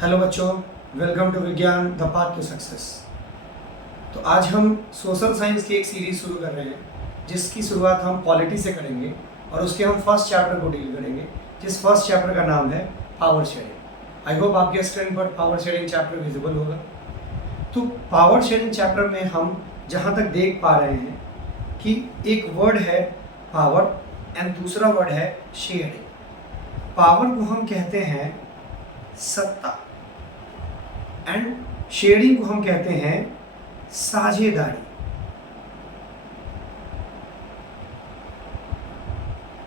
Hello बच्चों, welcome to विज्ञान the path to success. तो आज हम सोशल साइंस की एक सीरीज शुरू कर रहे हैं जिसकी शुरुआत हम पॉलिटी से करेंगे और उसके हम फर्स्ट चैप्टर को डील करेंगे, जिस फर्स्ट चैप्टर का नाम है पावर शेयरिंग। आई होप आपके स्क्रीन पर पावर शेयरिंग चैप्टर विजिबल होगा। तो पावर शेयरिंग चैप्टर में हम जहाँ तक देख पा रहे हैं कि एक वर्ड है पावर एंड दूसरा वर्ड है शेयरिंग। पावर को हम कहते हैं सत्ता एंड शेयरिंग को हम कहते हैं साझेदारी।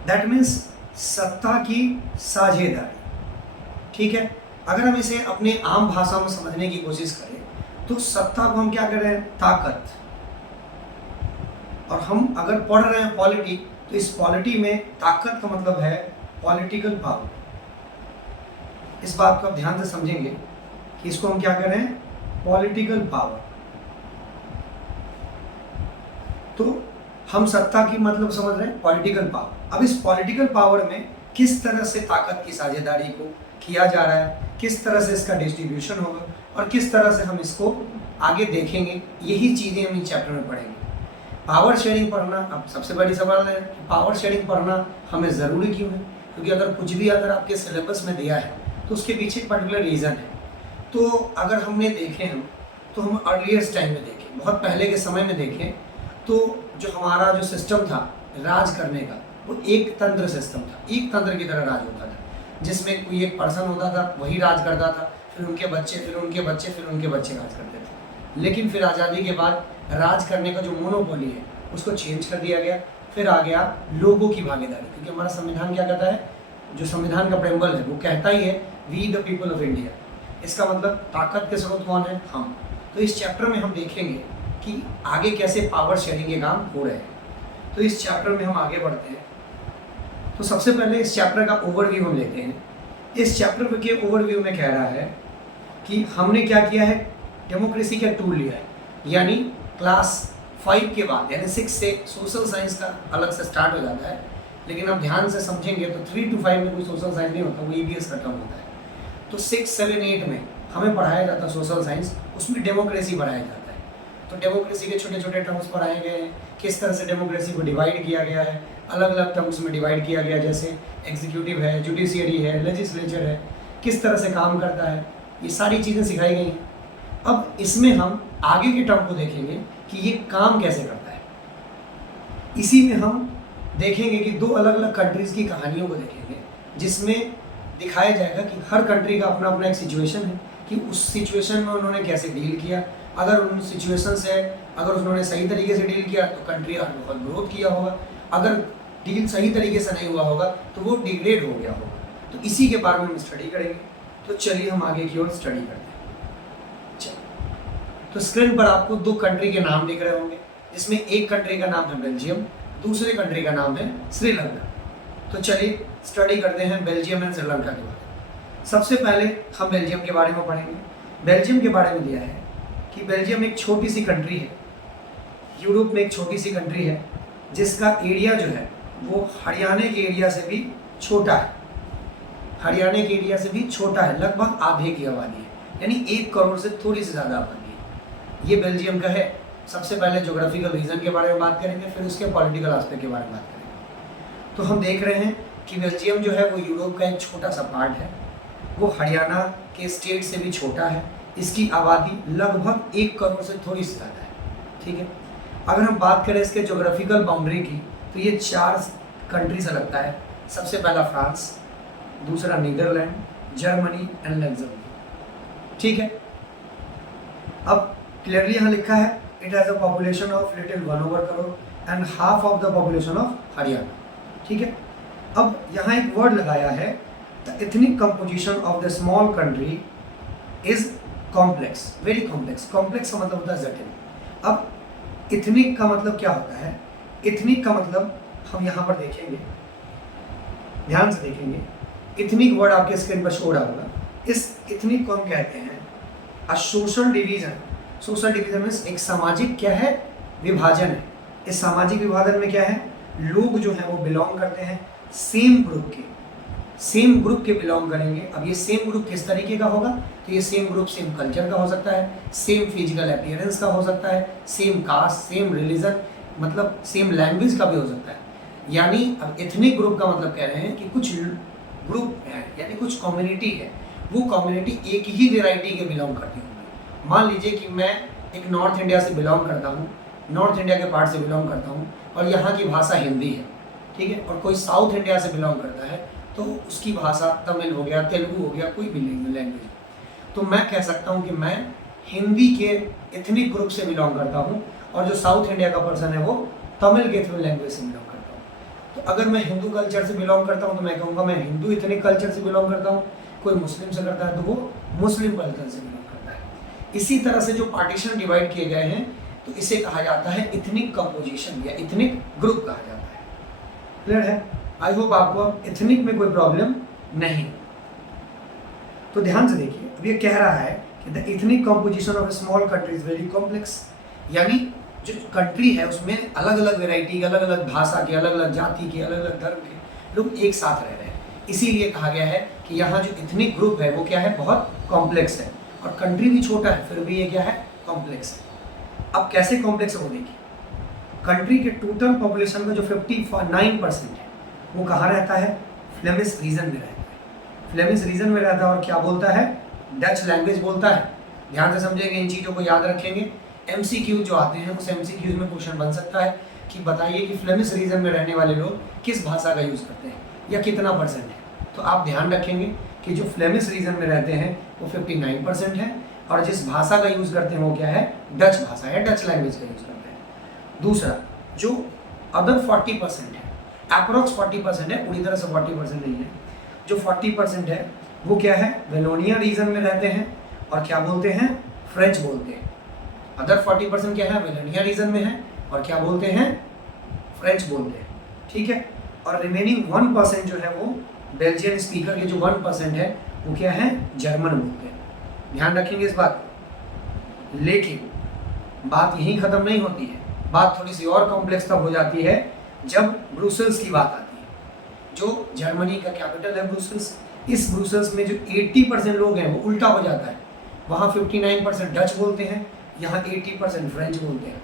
दैट मीन्स सत्ता की साझेदारी। ठीक है, अगर हम इसे अपने आम भाषा में समझने की कोशिश करें तो सत्ता को हम क्या कर रहे हैं? ताकत। और हम अगर पढ़ रहे हैं पॉलिटी तो इस पॉलिटी में ताकत का मतलब है पॉलिटिकल पावर। इस बात को आप ध्यान से समझेंगे कि इसको हम क्या कर रहे हैं? Political power. तो हम सत्ता की मतलब समझ रहे हैं पॉलिटिकल पावर। अब इस पॉलिटिकल पावर में किस तरह से ताकत की साझेदारी को किया जा रहा है, किस तरह से इसका डिस्ट्रीब्यूशन होगा और किस तरह से हम इसको आगे देखेंगे, यही चीज़ें हम इस चैप्टर में पढ़ेंगे। पावर शेयरिंग पढ़ना, अब सबसे बड़ी सवाल है कि पावर शेयरिंग पढ़ना हमें ज़रूरी क्यों है? क्योंकि अगर कुछ भी अगर आपके सिलेबस में दिया है तो उसके पीछे एक पर्टिकुलर रीज़न है। तो अगर हमने देखे हम तो हम अर्लीस्ट टाइम में देखें, बहुत पहले के समय में देखें तो जो हमारा जो सिस्टम था राज करने का, वो एक तंत्र सिस्टम था, एक तंत्र की तरह राज होता था, जिसमें कोई एक पर्सन होता था, वही राज करता था, फिर उनके बच्चे, फिर उनके बच्चे, फिर उनके बच्चे राज करते थे। लेकिन फिर आज़ादी के बाद राज करने का जो मोनोपोली है उसको चेंज कर दिया गया। फिर आ गया लोगों की भागीदारी, क्योंकि हमारा संविधान क्या कहता है, जो संविधान का प्रेम्बल है वो कहता ही है we the people of India. इसका मतलब ताकत के स्रोत कौन है? हम। तो इस चैप्टर में हम देखेंगे कि आगे कैसे पावर शेयरिंग के काम हो रहे हैं। तो इस चैप्टर में हम आगे बढ़ते हैं। तो सबसे पहले इस चैप्टर का ओवरव्यू हम लेते हैं। इस चैप्टर के ओवरव्यू में कह रहा है कि हमने क्या किया है, डेमोक्रेसी का टूल लिया है। यानी क्लास 5 के बाद यानी 6 से सोशल साइंस का अलग से स्टार्ट हो जाता है, लेकिन आप ध्यान से समझेंगे तो 3 to 5 में कोई सोशल साइंस नहीं होता, वो EVS का टर्म होता है। तो 6, 7, 8 में हमें पढ़ाया जाता है सोशल साइंस, उसमें डेमोक्रेसी पढ़ाया जाता है। तो डेमोक्रेसी के छोटे छोटे टर्म्स पढ़ाए गए हैं, किस तरह से डेमोक्रेसी को डिवाइड किया गया है, अलग अलग टर्म्स में डिवाइड किया गया, जैसे एग्जीक्यूटिव है, जुडिशियरी है, लेजिस्लेचर है, किस तरह से काम करता है, ये सारी चीज़ें सिखाई गई हैं। अब इसमें हम आगे के टर्म को देखेंगे कि ये काम कैसे करता है। इसी में हम देखेंगे कि 2 अलग अलग कंट्रीज़ की कहानियों को देखेंगे, जिसमें दिखाया जाएगा कि हर कंट्री का अपना अपना एक सिचुएशन है कि उस सिचुएशन में उन्होंने कैसे डील किया। अगर उन सिचुएशन से अगर उन्होंने सही तरीके से डील किया तो कंट्री और बहुत ग्रोथ किया होगा, अगर डील सही तरीके से नहीं हुआ होगा तो वो डिग्रेड हो गया होगा। तो इसी के बारे में हम स्टडी करेंगे। तो चलिए हम आगे की ओर स्टडी करते हैं। तो स्क्रीन पर आपको 2 कंट्री के नाम दिख रहे होंगे, जिसमें एक कंट्री का नाम है बेल्जियम, दूसरे कंट्री का नाम है श्रीलंका। तो चलिए स्टडी करते हैं बेल्जियम एंड श्रीलंका के बारे में। सबसे पहले हम बेल्जियम के बारे में पढ़ेंगे। बेल्जियम के बारे में दिया है कि बेल्जियम एक छोटी सी कंट्री है, यूरोप में एक छोटी सी कंट्री है, जिसका एरिया जो है वो हरियाणा के एरिया से भी छोटा है। हरियाणा के एरिया से भी छोटा है, लगभग आधे की आबादी है, यानी 1 करोड़ से थोड़ी सी ज़्यादा आबादी है। ये बेल्जियम का है। सबसे पहले ज्योग्राफिकल रीजन के बारे में बात करेंगे, फिर उसके पॉलिटिकल एस्पेक्ट के बारे में बात करेंगे। तो हम देख रहे हैं कि बेल्जियम जो है वो यूरोप का एक छोटा सा पार्ट है, वो हरियाणा के स्टेट से भी छोटा है, इसकी आबादी लगभग 1 करोड़ से थोड़ी सी ज़्यादा है। ठीक है, अगर हम बात करें इसके ज्योग्राफिकल बाउंड्री की तो ये 4 कंट्री से लगता है। सबसे पहला फ्रांस, दूसरा नीदरलैंड, जर्मनी एंड लग्जमबर्ग। ठीक है, अब क्लियरली यहाँ लिखा है it has a population of little 1 crore and half of the population of Haryana. ठीक है, अब यहाँ एक वर्ड लगाया है, the ethnic composition of the small country is complex, very complex. Complex का मतलब होता है जटिल। अब एथनिक का मतलब क्या होता है? एथनिक का मतलब हम यहाँ पर देखेंगे, ध्यान से देखेंगे। एथनिक वर्ड आपके स्क्रीन पर शो हो रहा होगा। इस एथनिक को हम कहते हैं a social division. Social division means एक सामाजिक क्या है? विभाजन है। इस सामाजिक विभाजन में क्या है? लोग जो हैं वो बिलोंग करते हैं सेम ग्रुप के, सेम ग्रुप के बिलोंग करेंगे। अब ये सेम ग्रुप किस तरीके का होगा, तो ये सेम ग्रुप सेम कल्चर का हो सकता है, सेम फिजिकल अपीयरेंस का हो सकता है, सेम कास्ट, सेम रिलीजन, मतलब सेम लैंग्वेज का भी हो सकता है। यानी अब एथनिक ग्रुप का मतलब कह रहे हैं कि कुछ ग्रुप है, यानी कुछ कम्युनिटी है, वो कम्युनिटी एक ही वेराइटी के बिलोंग करती होंगी। मान लीजिए कि मैं एक नॉर्थ इंडिया से बिलोंग करता हूँ, नॉर्थ इंडिया के पार्ट से बिलोंग करता हूँ और यहाँ की भाषा हिंदी है, ठीक है, और कोई साउथ इंडिया से बिलोंग करता है तो उसकी भाषा तमिल हो गया, तेलुगु हो गया, कोई भी लैंग्वेज, तो मैं कह सकता हूँ कि मैं हिंदी के एथनिक ग्रुप से बिलोंग करता हूँ और जो साउथ इंडिया का पर्सन है वो तमिल के लैंग्वेज से बिलोंग करता हूँ। तो अगर मैं हिंदू कल्चर से बिलोंग करता हूँ तो मैं कहूँगा मैं हिंदू एथनिक कल्चर से बिलोंग करता हूँ, कोई मुस्लिम से करता है तो वो मुस्लिम कल्चर से बिलोंग करता है। इसी तरह से जो पार्टीशन डिवाइड किए गए हैं तो इसे कहा जाता है इथनिक कंपोजिशन या इथनिक ग्रुप कहा जाता है। क्लियर है? आई होप आपको अब इथनिक में कोई प्रॉब्लम नहीं। तो ध्यान से देखिए, अब ये कह रहा है कि the ethnic composition of A small country is very complex, यानी जो कंट्री है उसमें अलग अलग वेराइटी के, अलग अलग भाषा के, अलग अलग जाति के, अलग अलग धर्म के लोग एक साथ रह रहे हैं। इसीलिए कहा गया है कि यहाँ जो इथनिक ग्रुप है वो क्या है, बहुत कॉम्प्लेक्स है, और कंट्री भी छोटा है फिर भी ये क्या है, कॉम्प्लेक्स है। अब कैसे कॉम्प्लेक्स हो, देखिए कंट्री के टोटल पॉपुलेशन का जो 59% है वो कहाँ रहता है, फ्लेमिश रीजन में रहता है। फ्लेमिश रीजन में रहता है और क्या बोलता है, डच लैंग्वेज बोलता है। ध्यान से समझेंगे, इन चीज़ों को याद रखेंगे। MCQ जो आते हैं उस MCQ में क्वेश्चन बन सकता है कि बताइए कि फ्लेमिश रीजन में रहने वाले लोग किस भाषा का यूज़ करते हैं या कितना परसेंट है। तो आप ध्यान रखेंगे कि जो फ्लेमिश रीजन में रहते हैं वो 59% है, और जिस भाषा का यूज़ करते हैं वो क्या है, डच भाषा है, डच लैंग्वेज का यूज़ करते हैं। दूसरा जो अदर 40% है, अप्रोक्स 40% है, पूरी तरह से 40% नहीं है, जो 40% है वो क्या है, वेलोनिया रीजन में रहते हैं और क्या बोलते हैं, फ्रेंच बोलते हैं। अदर 40% क्या है, वेलोनिया रीजन में है और क्या बोलते हैं, फ्रेंच बोलते हैं, ठीक है। और रिमेनिंग 1% जो है वो बेल्जियन स्पीकर के जो 1% है वो क्या है, जर्मन बोलते हैं। ध्यान रखेंगे इस बात को। लेकिन बात यहीं ख़त्म नहीं होती है, बात थोड़ी सी और कॉम्प्लेक्स तब हो जाती है जब ब्रुसेल्स की बात आती है, जो जर्मनी का कैपिटल है ब्रुसेल्स। इस ब्रुसेल्स में जो 80% लोग हैं वो उल्टा हो जाता है, वहाँ 59% डच बोलते हैं, यहाँ 80% फ्रेंच बोलते हैं,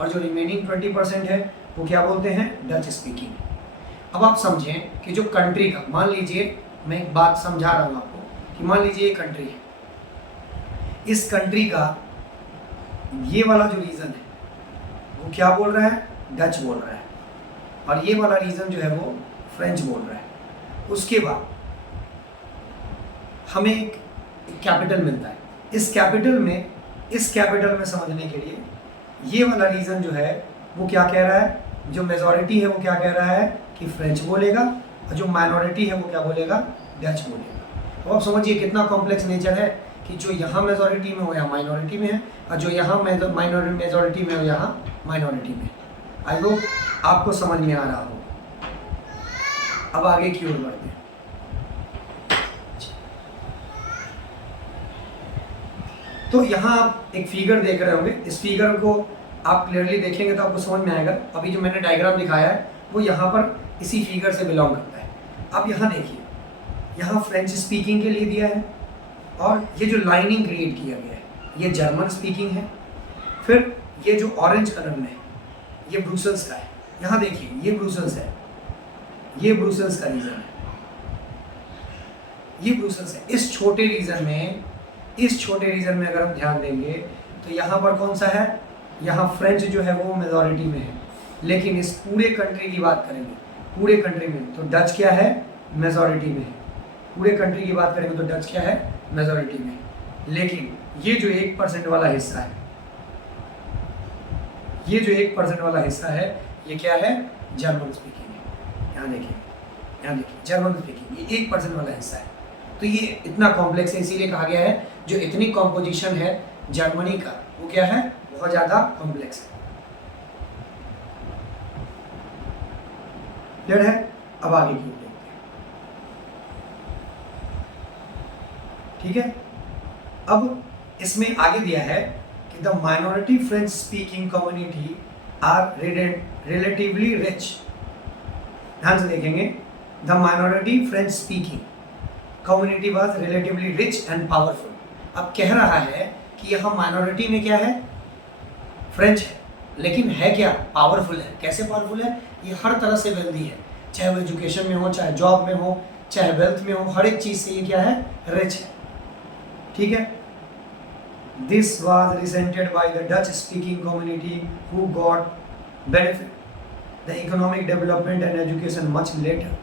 और जो रिमेनिंग 20% है वो क्या बोलते हैं, डच स्पीकिंग। अब आप समझें कि जो कंट्री का, मान लीजिए मैं एक बात समझा रहा हूँ आपको कि मान लीजिए ये कंट्री है, इस कंट्री का ये वाला जो रीजन है वो क्या बोल रहा है, डच बोल रहा है, और ये वाला रीजन जो है वो फ्रेंच बोल रहा है। उसके बाद हमें एक कैपिटल मिलता है, इस कैपिटल में समझने के लिए ये वाला रीजन जो है वो क्या कह रहा है, जो मेजॉरिटी है वो क्या कह रहा है कि फ्रेंच बोलेगा, और जो माइनॉरिटी है वो क्या बोलेगा, डच बोलेगा। तो आप समझिए कितना कॉम्प्लेक्स नेचर है कि जो यहाँ मेजॉरिटी में हो यहाँ माइनॉरिटी में है, और जो यहाँ मेजॉरिटी में हो यहाँ माइनॉरिटी में। आई होप आपको समझ में आ रहा हो। अब आगे की ओर बढ़ते हैं। तो यहाँ आप एक फिगर देख रहे होंगे, इस फिगर को आप क्लियरली देखेंगे तो आपको समझ में आएगा। अभी जो मैंने डायग्राम दिखाया है वो यहाँ पर इसी फिगर से बिलोंग करता है। अब यहाँ देखिए, यहाँ फ्रेंच स्पीकिंग के लिए दिया है, और ये जो लाइनिंग क्रिएट किया गया है ये जर्मन स्पीकिंग है। फिर ये जो ऑरेंज कलर में है ये ब्रुसेल्स का है। यहाँ देखिए ये ब्रुसेल्स है, ये ब्रुसेल्स का रीजन है, ये ब्रुसेल्स है। इस छोटे रीजन में अगर हम ध्यान देंगे तो यहाँ पर कौन सा है, यहाँ फ्रेंच जो है वो मेजॉरिटी में है। लेकिन इस पूरे कंट्री की बात करेंगे, पूरे कंट्री में, तो डच क्या है, मेजॉरिटी में है। पूरे कंट्री की बात करेंगे तो डच क्या है, मेजॉरिटी में। लेकिन ये जो 1% वाला हिस्सा है, ये जो 1% वाला हिस्सा है ये क्या है, जर्मन स्पीकिंग है। यहाँ देखिए जर्मन स्पीकिंग, ये 1% वाला हिस्सा है। तो ये इतना कॉम्प्लेक्स है, इसीलिए कहा गया है जो इतनी कॉम्पोजिशन है जर्मनी का वो क्या है, बहुत ज़्यादा कॉम्प्लेक्स है। क्लियर है? अब आगे की देखते हैं, ठीक है। अब इसमें आगे दिया है कि the minority French speaking community are relatively rich. ध्यान से देखेंगे, the minority French speaking community was relatively rich and powerful. अब कह रहा है कि यहाँ माइनॉरिटी में क्या है, फ्रेंच है, लेकिन है क्या, पावरफुल है। कैसे पावरफुल है, ये हर तरह से वेल्दी है, चाहे वो एजुकेशन में हो, चाहे जॉब में हो, चाहे वेल्थ में हो, हर एक चीज से ये क्या है, रिच है। ठीक है, this was resented by the Dutch speaking community who got benefit the economic development and education much later.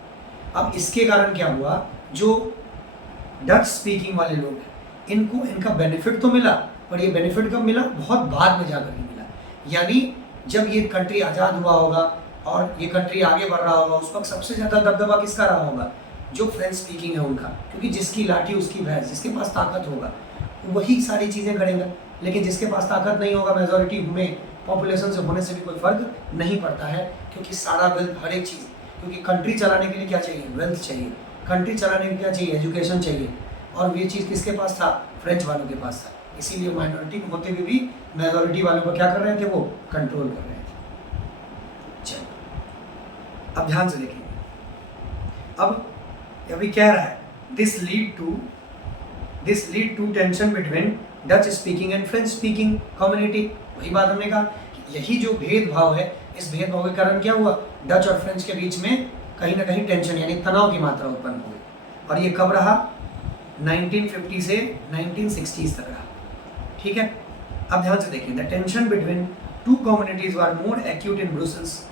अब इसके कारण क्या हुआ, जो डच स्पीकिंग वाले लोग हैं इनको इनका बेनिफिट तो मिला, पर ये बेनिफिट कब मिला, बहुत बाद में जाकर के मिला। यानी जब ये कंट्री आज़ाद हुआ होगा और ये कंट्री आगे बढ़ रहा होगा, उस वक्त सबसे ज़्यादा दबदबा किसका रहा होगा, जो फ्रेंच स्पीकिंग है उनका, क्योंकि जिसकी लाठी उसकी भैंस, जिसके पास ताकत होगा वही सारी चीज़ें करेंगे। लेकिन जिसके पास ताकत नहीं होगा, मेजॉरिटी में पॉपुलेशन से होने से भी कोई फर्क नहीं पड़ता है, क्योंकि सारा वेल्थ, हर एक चीज़, क्योंकि कंट्री चलाने के लिए क्या चाहिए, वेल्थ चाहिए, कंट्री चलाने के लिए क्या चाहिए, एजुकेशन चाहिए, और ये चीज़ किसके पास था, फ्रेंच वालों के पास था। इसीलिए माइनॉरिटी होते हुए भी मेजॉरिटी वालों को क्या कर रहे थे, वो कंट्रोल कर रहे थे। चलो अब ध्यान से देखेंगे। अब अभी कह रहा है this lead to tension between Dutch speaking and French speaking community. वही बात हमने कहा कि यही जो भेदभाव है, इस भेदभाव के कारण क्या हुआ, डच और फ्रेंच के बीच में कहीं ना कहीं टेंशन यानी तनाव की मात्रा उत्पन्न हो गई। और ये कब रहा, 1950 से 1960s तक रहा। ठीक है, अब ध्यान से देखें, the tension between two communities were more acute in Brussels.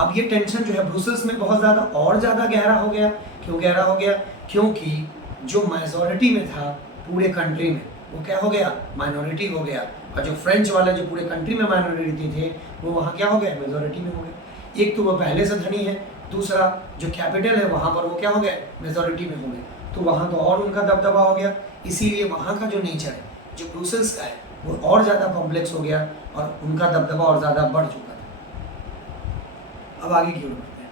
अब ये टेंशन जो है ब्रुसेल्स में बहुत ज़्यादा और ज़्यादा गहरा हो गया। क्यों गहरा हो गया, क्योंकि जो मेजॉरिटी में था पूरे कंट्री में, वो क्या हो गया, माइनॉरिटी हो गया, और जो फ्रेंच वाले जो पूरे कंट्री में माइनॉरिटी थे, वो वहाँ क्या हो गया, मेजॉरिटी में हो गए। एक तो वो पहले से धनी है, दूसरा जो कैपिटल है वहाँ पर वो क्या हो गया, मेजॉरिटी में हो गए, तो वहाँ तो और उनका दबदबा हो गया। इसीलिए वहाँ का जो नेचर है, जो ब्रुसेल्स का है, वो और ज़्यादा कॉम्प्लेक्स हो गया और उनका दबदबा और ज़्यादा बढ़ चुका था। अब आगे की ओर बढ़ते हैं।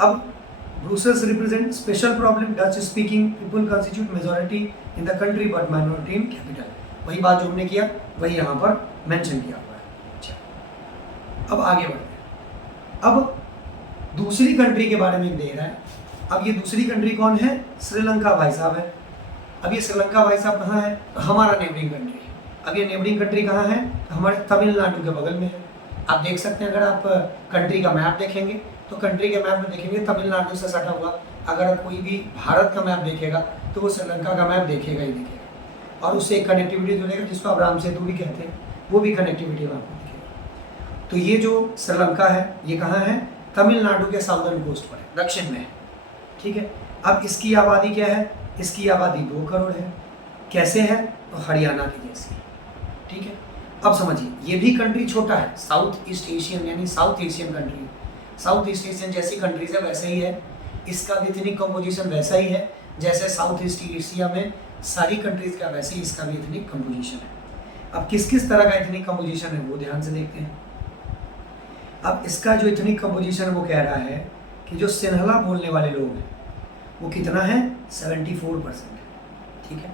अब Brussels represent special problem, Dutch speaking people constitute majority in the country but minority in capital. वही बात जो हमने किया वही यहाँ पर मेंशन किया हुआ है। अच्छा अब आगे बढ़ते हैं। अब दूसरी कंट्री के बारे में दे रहा है। अब ये दूसरी कंट्री कौन है, श्रीलंका भाई साहब है। अब ये श्रीलंका भाई साहब कहाँ है, तो हमारा नेबरिंग कंट्री है। अब ये नेबरिंग कंट्री कहाँ है, तो हमारे तमिलनाडु के बगल में है। आप देख सकते हैं, अगर आप कंट्री का मैप देखेंगे तो कंट्री के मैप में देखेंगे तमिलनाडु से सटा हुआ। अगर कोई भी भारत का मैप देखेगा तो वो श्रीलंका का मैप देखेगा ही देखेगा, और उससे एक कनेक्टिविटी जुड़ेगा जिसको आप राम सेतु भी कहते हैं, वो भी कनेक्टिविटी में आपको दिखेगा। तो ये जो श्रीलंका है ये कहाँ है, तमिलनाडु के साउदर्न कोस्ट पर है, दक्षिण में है। ठीक है, अब इसकी आबादी क्या है, इसकी आबादी 2 करोड़ है। कैसे है, तो हरियाणा की जैसी। ठीक है, अब समझिए ये भी कंट्री छोटा है, साउथ ईस्ट एशियन यानी south Asian country. South east Asian जैसी कंट्रीज है वैसे ही है, इसका भी इथनिक कंपोजिशन वैसा ही है जैसे साउथ ईस्ट एशिया में सारी कंट्रीज का, वैसे ही इसका भी इथनिक कंपोजिशन है। अब किस किस तरह का इथनिक कंपोजिशन है वो ध्यान से देखते हैं। अब इसका जो इथनिक कंपोजिशन वो कह रहा है कि जो सिन्हला बोलने वाले लोग हैं वो कितना है, 74% है। ठीक है,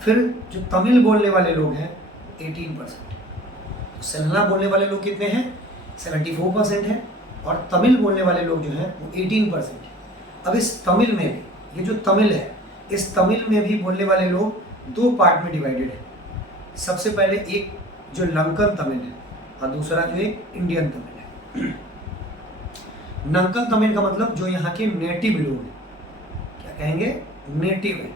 फिर जो तमिल बोलने वाले लोग हैं 18%। तो सिन्हला बोलने वाले लोग कितने हैं, 74% है, और तमिल बोलने वाले लोग जो हैं वो 18% है। अब इस तमिल में भी, ये जो तमिल है, इस तमिल में भी बोलने वाले लोग 2 पार्ट में डिवाइडेड है। सबसे पहले एक जो लंकन तमिल है और दूसरा जो एक इंडियन तमिल है। नंकल तमिल का मतलब जो यहाँ के नेटिव लोग हैं, क्या कहेंगे, नेटिव है,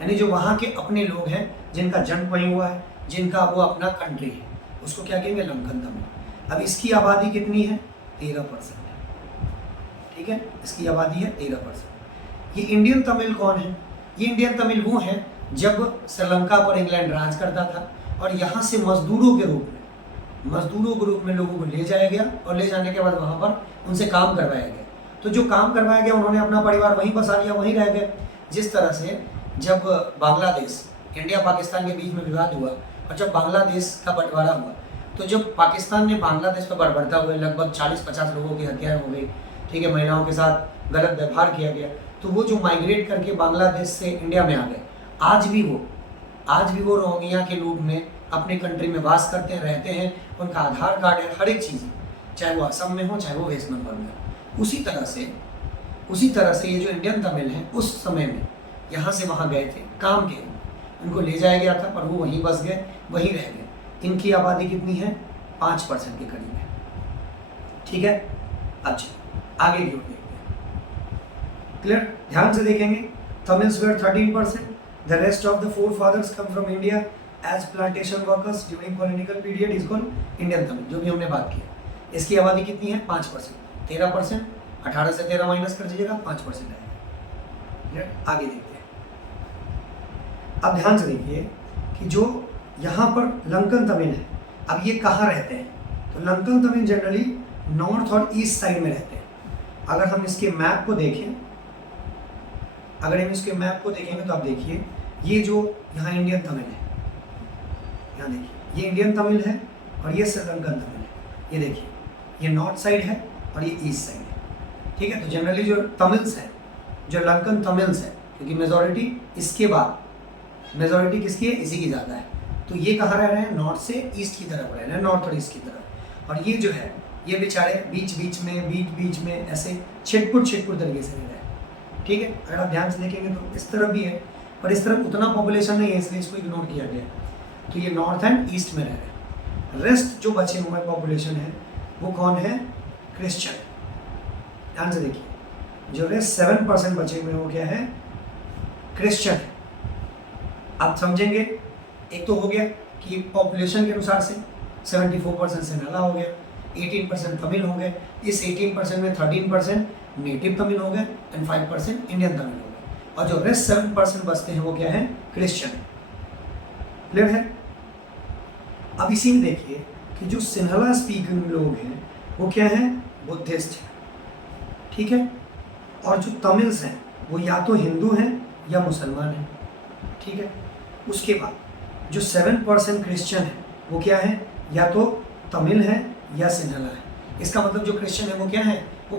यानी जो वहाँ के अपने लोग हैं, जिनका जन्म वहीं हुआ है, जिनका वो अपना कंट्री है, उसको क्या कहेंगे, लंकन तमिल। अब इसकी आबादी कितनी है, 13%। ठीक है, इसकी आबादी है 13%। ये इंडियन तमिल कौन है, ये इंडियन तमिल वो हैं जब श्रीलंका पर इंग्लैंड राज करता था और यहाँ से मजदूरों के रूप में लोगों को ले जाया गया, और ले जाने के बाद वहाँ पर उनसे काम करवाया गया। तो जो काम करवाया गया उन्होंने अपना परिवार वहीं बसा लिया, वहीं रह गए। जिस तरह से जब बांग्लादेश, इंडिया पाकिस्तान के बीच में विवाद हुआ और जब बांग्लादेश का बंटवारा हुआ, तो जब पाकिस्तान ने बांग्लादेश पर बर्बरता हुए, लगभग 40-50 लोगों की हत्याएं हो गई। ठीक है, महिलाओं के साथ गलत व्यवहार किया गया, तो वो जो माइग्रेट करके बांग्लादेश से इंडिया में आ गए, आज भी वो रोहिंग्या के रूप में अपने कंट्री में वास करते हैं, रहते हैं, उनका आधार कार्ड है, हर एक चीज़ है, चाहे वो असम में हो चाहे वो वेस्ट बंगाल में हो। उसी तरह से उसी तरह से ये जो इंडियन तमिल हैं उस समय में यहाँ से वहाँ गए थे काम के, उनको ले जाया गया था पर वो वहीं बस गए, वहीं रह गए। इनकी आबादी कितनी है? 5% के करीब है। ठीक है, अच्छा आगे की ओर देखते हैं। क्लियर, ध्यान से देखेंगे। Tamils were 13%, the rest of the forefathers come from India as plantation workers during colonial period is called Indian Tamil, जो भी हमने बात की। इसकी आबादी कितनी है? 5%, 13%, 18 से 13 माइनस कर दीजिएगा, 5% आएगा। आगे देखते हैं। अब ध्यान से देखिए कि जो यहाँ पर लंकन तमिल है, अब ये कहाँ रहते हैं? तो लंकन तमिल जनरली नॉर्थ और ईस्ट साइड में रहते हैं। अगर हम इसके मैप को देखें, अगर हम इसके मैप को देखेंगे तो आप देखिए ये जो यहाँ इंडियन तमिल है, यहाँ देखिए ये इंडियन तमिल है और ये श्रीलंकन तमिल है। ये देखिए ये नॉर्थ साइड है और ये ईस्ट साइड है। ठीक है, तो जनरली जो तमिल्स हैं, जो लंकन तमिल्स हैं, क्योंकि मेजॉरिटी इसके बाद मेजॉरिटी किसकी है? इसी की ज़्यादा है। तो ये कहाँ रह रहे हैं? नॉर्थ से ईस्ट की तरफ रह रहे हैं, नॉर्थ और ईस्ट की तरफ। और ये जो है ये बेचारे बीच बीच में ऐसे छिटपुट तरीके से रह रहे हैं। ठीक है, अगर आप ध्यान से देखेंगे तो इस तरफ भी है पर इस तरफ उतना पॉपुलेशन नहीं है, इसलिए इसको इग्नोर किया गया। तो ये नॉर्थ एंड ईस्ट में रह रहे हैं। रेस्ट जो बचे हुए पॉपुलेशन है वो कौन है? क्रिश्चियन। ध्यान से देखिए, जो रेस्ट 7% बचे हुए वो क्या है? क्रिश्चियन है। आप समझेंगे, एक तो हो गया कि पॉपुलेशन के अनुसार से 74% सिन्हाला हो गया, 18% तमिल हो गए, इस 18% में 13% नेटिव तमिल हो गए एंड 5% इंडियन तमिल हो गए, और जो रेस्ट 7% बचते हैं वो क्या है? क्रिश्चियन। क्लियर है? अब इसी में देखिए कि जो सिन्हाला स्पीकिंग लोग हैं वो क्या है? बुद्धिस्ट है। ठीक है, और जो तमिल्स हैं वो या तो हिंदू हैं या मुसलमान हैं। ठीक है, उसके बाद जो 7% क्रिश्चियन है वो क्या है? या तो तमिल है या सिन्हाला है। इसका मतलब जो क्रिश्चियन है वो क्या है? वो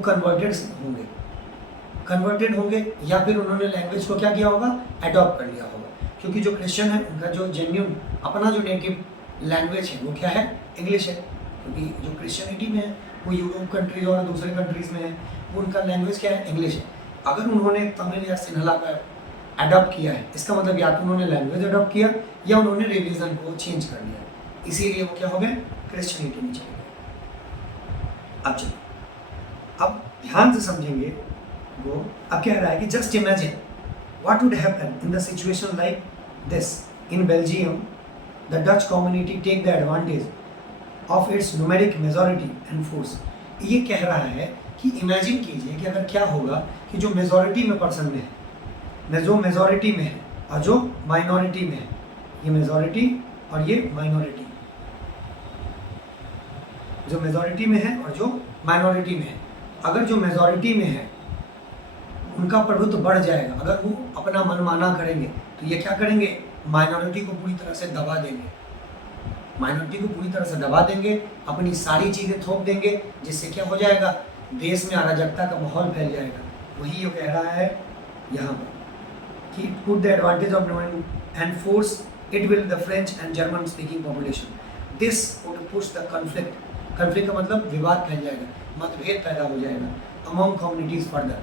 कन्वर्टेड होंगे या फिर उन्होंने लैंग्वेज को क्या किया होगा? अडॉप्ट कर लिया होगा। क्योंकि जो क्रिश्चियन है उनका जो जेन्यून अपना जो नेटिव लैंग्वेज है वो क्या है? इंग्लिश है। क्योंकि जो क्रिश्चियनिटी में है वो यूरोप कंट्रीज और दूसरे कंट्रीज़ में है, वो उनका लैंग्वेज क्या है? इंग्लिश है। अगर उन्होंने तमिल या सिन्हाला का अडॉप्ट किया है, इसका मतलब या तो उन्होंने लैंग्वेज अडॉप्ट किया या उन्होंने रिलीजन को चेंज कर लिया, इसीलिए वो क्या हो गए? क्रिश्चियनिटी में चले गए। अब चलिए, अब ध्यान से समझेंगे। वो अब क्या रहा है कि just imagine what would happen in the situation like this in Belgium, the Dutch community take the advantage of its numeric majority and force. ये कह रहा है कि इमेजिन कीजिए कि अगर क्या होगा कि जो मेजॉरिटी में पर्सन में है, जो मेजॉरिटी में है और जो माइनॉरिटी में है, ये मेजॉरिटी और ये माइनॉरिटी, जो मेजॉरिटी में है और जो माइनॉरिटी में है, अगर जो मेजॉरिटी में है उनका प्रभुत्व बढ़ जाएगा, अगर वो अपना मनमाना करेंगे तो ये क्या करेंगे? माइनॉरिटी को पूरी तरह से दबा देंगे, माइनॉरिटी को पूरी तरह से दबा देंगे, अपनी सारी चीज़ें थोप देंगे, जिससे क्या हो जाएगा? देश में अराजकता का माहौल फैल जाएगा। वही ये कह रहा है यहाँ पर कि put the advantage of and force it will the French and German speaking population, this would push the conflict. Conflict का मतलब विवाद फैल जाएगा, मतभेद पैदा हो जाएगा among communities further.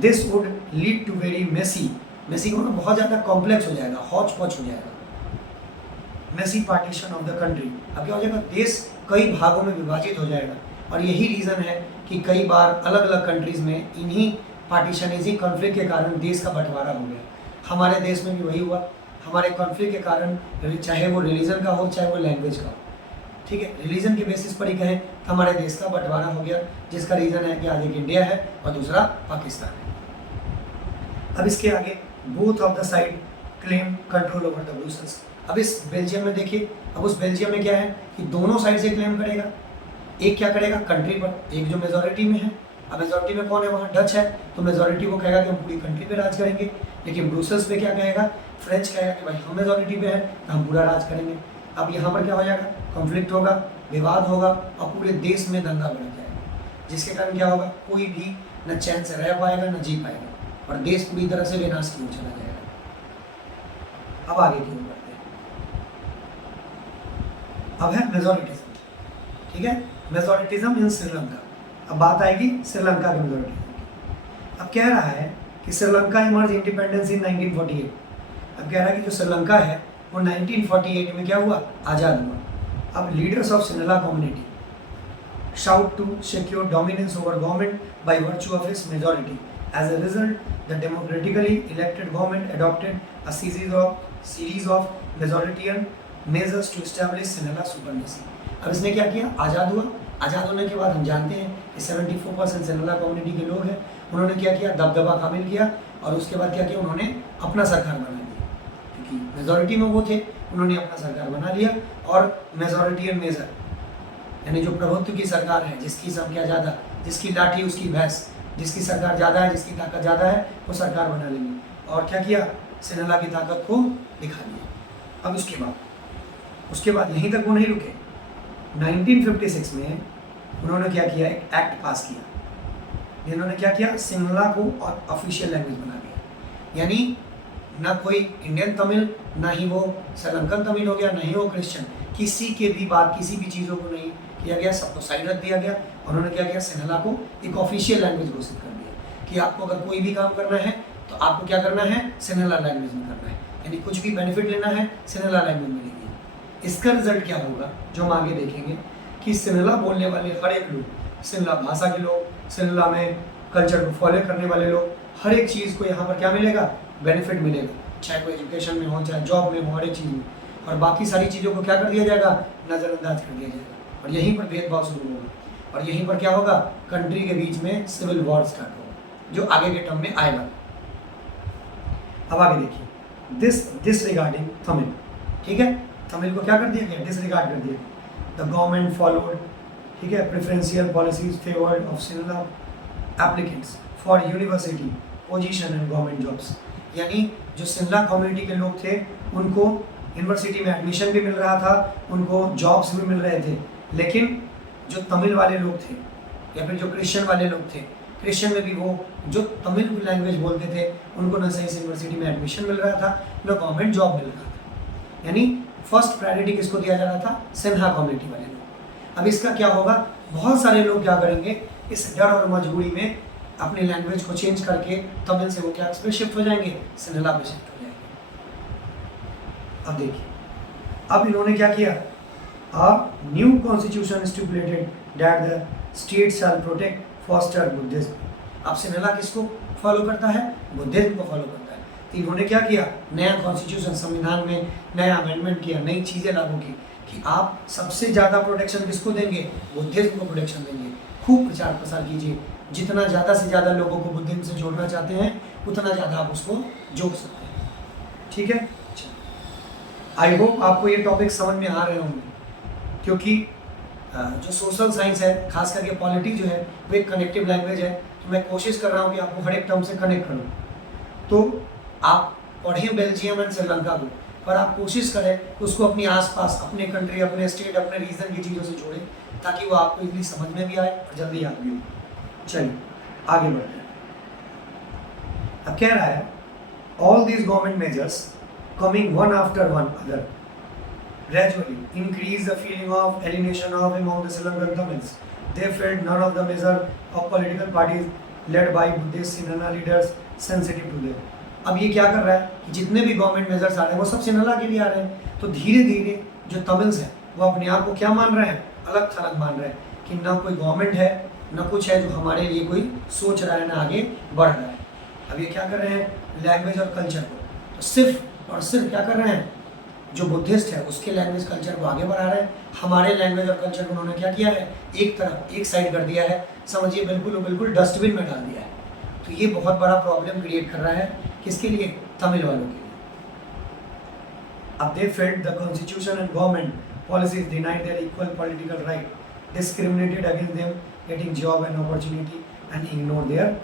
This would lead to very messy का मतलब बहुत ज़्यादा कॉम्प्लेक्स हो जाएगा, हौच पौच हो जाएगा, messy partition of the country. अब क्या हो जाएगा? देश कई भागों में विभाजित हो जाएगा, और यही रीज़न है कि कई बार अलग अलग कंट्रीज़ में इन्हीं पार्टीशन, इसी कॉन्फ्लिक्ट के कारण देश का बंटवारा हो गया। हमारे देश में भी वही हुआ, हमारे कॉन्फ्लिक्ट के कारण, चाहे वो रिलीजन का हो चाहे वो लैंग्वेज का हो। ठीक है, रिलीजन के बेसिस पर ही कहें तो हमारे देश का बंटवारा हो गया, जिसका रीज़न है कि आज एक इंडिया है और दूसरा पाकिस्तान है। अब इसके आगे both of the side claim control over the Brussels. अब इस बेल्जियम में देखिए, अब उस बेल्जियम में क्या है कि दोनों साइड से क्लेम करेगा। एक क्या करेगा? कंट्री पर, एक जो मेजॉरिटी में है। अब मेजॉरिटी में कौन है? वहाँ डच है, तो मेजॉरिटी वो कहेगा कि हम पूरी कंट्री पे राज करेंगे। लेकिन ब्रुसेल्स पे क्या कहेगा? फ्रेंच कहेगा कि भाई हम मेजॉरिटी पे है तो हम पूरा राज करेंगे। अब यहाँ पर क्या हो जाएगा? कॉन्फ्लिक्ट होगा, विवाद होगा और पूरे देश में दंगा बढ़ जाएगा, जिसके कारण क्या होगा? कोई भी न चैन से रह पाएगा न जी पाएगा, और देश पूरी तरह से विनाश की ओर चला जाएगा। अब आगे की ओर बढ़ते हैं। अब है मेजॉरिटिज्म। ठीक है, मेजॉरिटिज्म इन श्रीलंका। अब बात आएगी श्रीलंका के मेजॉरिटिज्म की। अब कह रहा है कि श्रीलंका इमर्ज इंडिपेंडेंस इन 1948। अब कह रहा है कि जो श्रीलंका है वो 1948 में क्या हुआ, आज़ाद हुआ। अब leaders of Sinla community shout to secure dominance over government by virtue of its majority. As a result, the democratically elected government adopted a series of majoritarian measures to establish Sinhala supremacy. अब इसने क्या किया, आज़ाद हुआ। आज़ाद होने के बाद हम जानते हैं कि 74% सिनला कम्युनिटी के लोग हैं। उन्होंने क्या किया, दबदबा कामिल किया और उसके बाद क्या किया, उन्होंने अपना सरकार बना लिया, क्योंकि मेजॉरिटी में वो थे, उन्होंने अपना सरकार बना लिया। और मेजॉरिटियन मेजर यानी जो प्रभुत्व की सरकार है, जिसकी संख्या ज़्यादा, जिसकी लाठी उसकी भैंस, जिसकी सरकार ज़्यादा है, जिसकी ताकत ज़्यादा है, वो सरकार बना लेंगे। और क्या किया, सिनला की ताकत को दिखा दिया। अब उसके बाद यहीं तक वो नहीं रुके। 1956 में उन्होंने क्या किया, एक एक्ट पास किया जिन्होंने क्या किया, सिनला को ऑफिशियल लैंग्वेज बना दिया। यानी ना कोई इंडियन तमिल, ना ही वो श्रीलंकन तमिल हो गया, ना ही वो क्रिश्चियन, किसी के भी बात, किसी भी चीज़ों को नहीं किया गया, सबको साइड रख दिया गया। उन्होंने क्या किया, सिनला को एक ऑफिशियल लैंग्वेज घोषित कर दिया कि आपको अगर कोई भी काम करना है तो आपको क्या करना है, सिनला लैंग्वेज में करना है। यानी कुछ भी बेनिफिट लेना है, सिनला लैंग्वेज में लेंगे। इसका रिजल्ट क्या होगा, जो हम आगे देखेंगे कि सिनला बोलने वाले हर एक लोग, सिनला भाषा के लोग, सिनला में कल्चर को फॉलो करने वाले लोग, हर एक चीज़ को यहाँ पर क्या मिलेगा, बेनिफिट मिलेगा। चाहे कोई एजुकेशन में हो, चाहे जॉब में हो, हर एक चीज़ में। और बाकी सारी चीज़ों को क्या कर दिया जाएगा, नज़रअंदाज कर दिया जाएगा। और यहीं पर भेदभाव शुरू होगा और यहीं पर क्या होगा, कंट्री के बीच में सिविल वॉर स्टार्ट होगा, जो आगे के टर्म में आएगा। अब आगे देखिए, दिस रिगार्डिंग तमिल, ठीक है, तमिल को क्या कर दिया गया, डिसरिगार्ड कर दिया गया। द गवर्नमेंट फॉलोड, ठीक है, preferential policies favoured of Sinla applicants for university position and government jobs. यानी जो सिनला कम्युनिटी के लोग थे, उनको यूनिवर्सिटी में एडमिशन भी मिल रहा था, उनको जॉब्स भी मिल रहे थे। लेकिन जो तमिल वाले लोग थे या फिर जो क्रिश्चियन वाले लोग थे, क्रिश्चियन में भी वो जो तमिल लैंग्वेज बोलते थे, उनको न सही से यूनिवर्सिटी में एडमिशन मिल रहा था, न गवर्नमेंट जॉब मिल रहा था। यानी फर्स्ट प्रायोरिटी किसको दिया जा रहा था, सिन्हा कम्युनिटी वाले लोग। अब इसका क्या होगा, बहुत सारे लोग क्या करेंगे, इस डर और मजबूरी में अपनी लैंग्वेज को चेंज करके तमिल से वो क्या पे शिफ्ट हो जाएंगे, सिनला पे शिफ्ट हो जाएंगे। अब देखिए, अब इन्होंने क्या किया, A new constitution stipulated that the state shall protect, foster Buddhism. अब सिनला किसको फॉलो करता है, बुद्धिज्म को फॉलो करता है। तो इन्होंने क्या किया, नया कॉन्स्टिट्यूशन, संविधान में नया अमेंडमेंट किया, नई चीज़ें लागू की कि आप सबसे ज़्यादा प्रोटेक्शन किसको देंगे, बुद्धिज्म को प्रोटेक्शन देंगे। खूब प्रचार प्रसार कीजिए, जितना ज़्यादा से ज़्यादा लोगों को बुद्धिज्म से जोड़ना चाहते हैं, उतना ज़्यादा आप उसको जोड़ सकते हैं। ठीक है, आई होप आपको ये टॉपिक समझ में आ रहे होंगे, क्योंकि जो सोशल साइंस है, खास करके पॉलिटी जो है, वो एक कनेक्टिव लैंग्वेज है। तो मैं कोशिश कर रहा हूँ कि आपको हर एक टर्म से कनेक्ट करूँ। तो आप पढ़ें बेल्जियम एंड श्रीलंका को, पर आप कोशिश करें कि उसको अपनी आसपास, अपने कंट्री, अपने स्टेट, अपने रीजन की चीज़ों से जोड़ें, ताकि वो आपको इजली समझ में भी आए और जल्दी याद भी हो। चलिए आगे बढ़ते हैं। अब कह रहा है, all these government measures coming one after one other gradually increase the feeling of alienation of among the Sri Lankan Tamils. They felt none of the measure of political parties led by Buddhist Sinhala leaders sensitive to them. अब ये क्या कर रहा है कि जितने भी government measures आ रहे हैं वो सब सिनला के लिए आ रहे हैं। तो धीरे धीरे जो तमिल्स हैं वो अपने आप को क्या मान रहे हैं, अलग थलग मान रहे हैं कि ना कोई गवर्नमेंट है, ना कुछ है जो हमारे लिए कोई सोच रहा है, ना आगे बढ़ रहा है। अब ये क्या कर रहे हैं, लैंग्वेज और कल्चर को तो सिर्फ और सिर्फ क्या कर रहे हैं, जो बुद्धिस्ट है उसके लैंग्वेज कल्चर को आगे बढ़ा रहे हैं। हमारे लैंग्वेज और कल्चर को उन्होंने क्या किया है, एक तरफ, एक साइड कर दिया है, समझिए बिल्कुल डस्टबिन में डाल दिया है। तो ये बहुत बड़ा प्रॉब्लम क्रिएट कर रहा है, किसके लिए, तमिल वालों के लिए। अब they felt the constitution and government policies denied their equal political right, discriminated against them getting job and opportunity and ignore their.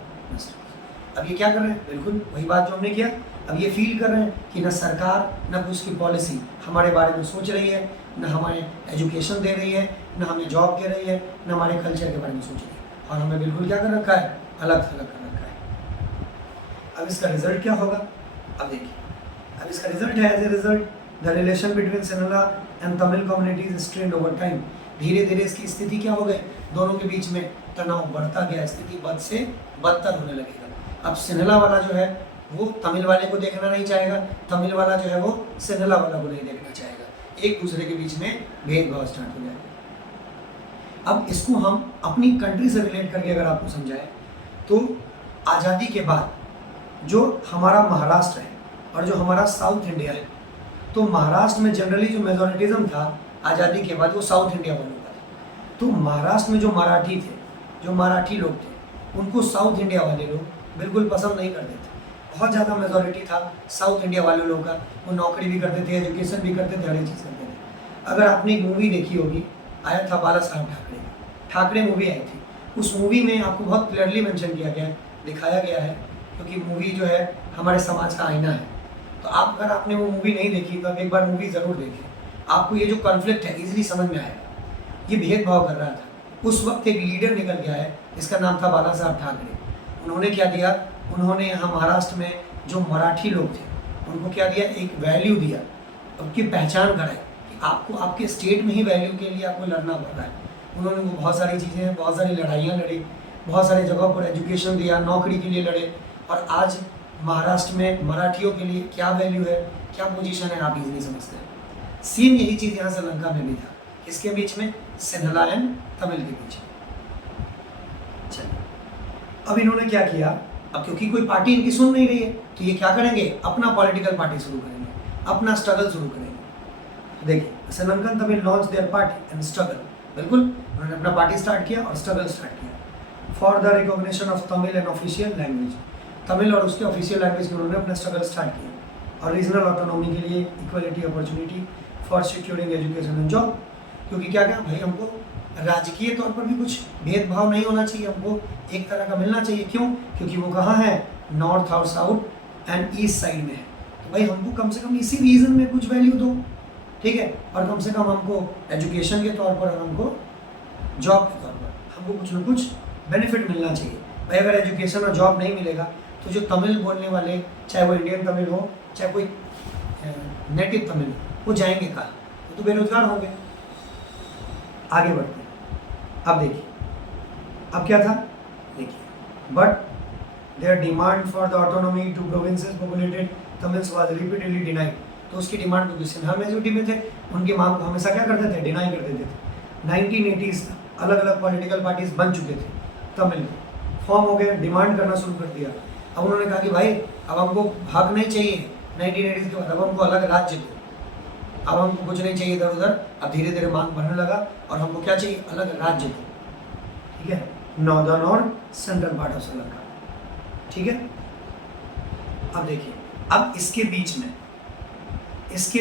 अब ये क्या कर रहे हैं, बिल्कुल वही बात जो हमने किया। अब ये फील कर रहे हैं कि न सरकार, न कुछ की पॉलिसी हमारे बारे में सोच रही है, न हमारे एजुकेशन दे रही है, न हमें जॉब दे रही है, न हमारे कल्चर के बारे में सोच रही है, और हमें बिल्कुल क्या कर रखा है, अलग थलग कर रखा है। अब इसका रिजल्ट क्या होगा, अब देखिए, अब इसका रिजल्ट है, as a result the relation between Sinhala and Tamil communities strained over time. धीरे धीरे इसकी स्थिति क्या हो गई, दोनों के बीच में तनाव बढ़ता गया, स्थिति बद से बदतर होने लगेगा। अब सिन्हला वाला जो है वो तमिल वाले को देखना नहीं चाहेगा, तमिल वाला जो है वो सिन्हला वाला को नहीं देखना चाहेगा, एक दूसरे के बीच में भेदभाव स्टार्ट हो जाएगा। अब इसको हम अपनी कंट्री से रिलेट करके अगर आपको समझाएं तो आज़ादी के बाद जो हमारा महाराष्ट्र है और जो हमारा साउथ इंडिया है, तो महाराष्ट्र में जनरली जो मेजोरिटिज्म था आज़ादी के बाद वो साउथ इंडिया वालों का था। तो महाराष्ट्र में जो मराठी थे, जो मराठी लोग थे, उनको साउथ इंडिया वाले लोग बिल्कुल पसंद नहीं करते थे। बहुत ज़्यादा मेजोरिटी था साउथ इंडिया वाले लोगों का, वो नौकरी भी करते थे, एजुकेशन भी करते थे, हर एक चीज़ करते थे। अगर आपने एक मूवी देखी होगी, आया था बाला साहब ठाकरे, ठाकरे मूवी आई थी, उस मूवी में आपको बहुत क्लियरली मेंशन किया गया है, दिखाया गया है, क्योंकि मूवी जो है हमारे समाज का आईना है। तो आप अगर आपने वो मूवी नहीं देखी तो आप एक बार मूवी ज़रूर देखें, आपको ये जो कॉन्फ्लिक्ट है इजीली समझ में आएगा। ये भेदभाव कर रहा था। उस वक्त एक लीडर निकल गया है, इसका नाम था बाला साहब ठाकरे। उन्होंने क्या दिया, उन्होंने यहाँ महाराष्ट्र में जो मराठी लोग थे उनको क्या दिया, एक वैल्यू दिया, उनकी पहचान कराई कि आपको आपके स्टेट में ही वैल्यू के लिए आपको लड़ना पड़ रहा है। उन्होंने वो बहुत सारी चीज़ें, बहुत सारी लड़ाइयाँ लड़ी, बहुत सारी जगहों पर एजुकेशन दिया, नौकरी के लिए लड़े, और आज महाराष्ट्र में मराठियों के लिए क्या वैल्यू है, क्या पोजीशन है, आप इजीली समझते हैं। सेम यही चीज़ यहाँ श्रीलंका में भी था, किसके बीच में, सिन्हला एंड तमिल के बीच में। चलिए, अब इन्होंने क्या किया, अब क्योंकि कोई पार्टी इनकी सुन नहीं रही है तो ये क्या करेंगे, अपना पॉलिटिकल पार्टी शुरू करेंगे, अपना स्ट्रगल शुरू करेंगे। देखिए, Sri Lankan Tamil launch their party and struggle, बिल्कुल उन्होंने अपना पार्टी स्टार्ट किया और स्ट्रगल स्टार्ट किया for the recognition of Tamil and official language. Tamil और उसके ऑफिशियल लैंग्वेज में उन्होंने अपना स्ट्रगल स्टार्ट किया, और रीजनल ऑटोनॉमी के लिए, equality opportunity for securing education and job. क्योंकि क्या क्या भाई, हमको राजकीय तौर पर भी कुछ भेदभाव नहीं होना चाहिए, हमको एक तरह का मिलना चाहिए। क्यों, क्योंकि वो कहाँ है, नॉर्थ और साउथ एंड ईस्ट साइड में है। तो भाई हमको कम से कम इसी रीजन में कुछ वैल्यू दो, ठीक है, और कम से कम हमको एजुकेशन के तौर पर और हमको जॉब के तौर पर हमको कुछ ना कुछ बेनिफिट मिलना चाहिए। भाई अगर एजुकेशन और जॉब नहीं मिलेगा तो जो तमिल बोलने वाले, चाहे वो इंडियन तमिल हो, चाहे कोई नेटिव तमिल हो, वो जाएंगे कहाँ, वो तो बेरोजगार होंगे। आगे बढ़ते हैं। अब देखिए, अब क्या था, देखिए, but their demand for the autonomy to provinces populated Tamils was repeatedly denied. तो उसकी डिमांड, क्योंकि सिन्हा मेजोरिटी में थे, उनकी मांग को हमेशा क्या करते थे, डिनाई कर देते थे। 1980s तक अलग अलग पॉलिटिकल पार्टीज बन चुके थे, तमिल फॉर्म हो गए, डिमांड करना शुरू कर दिया। अब उन्होंने कहा कि भाई अब हमको हक नहीं चाहिए 1980s के बाद, अब हमको अलग राज्य दो, अब हमको कुछ नहीं चाहिए इधर उधर। अब धीरे धीरे मांग बढ़ने लगा और हमको क्या चाहिए, अलग राज्य दो, ठीक है, नॉर्दर्न और सेंट्रल पार्ट ऑफ श्रीलंका, ठीक है। अब देखिए, अब इसके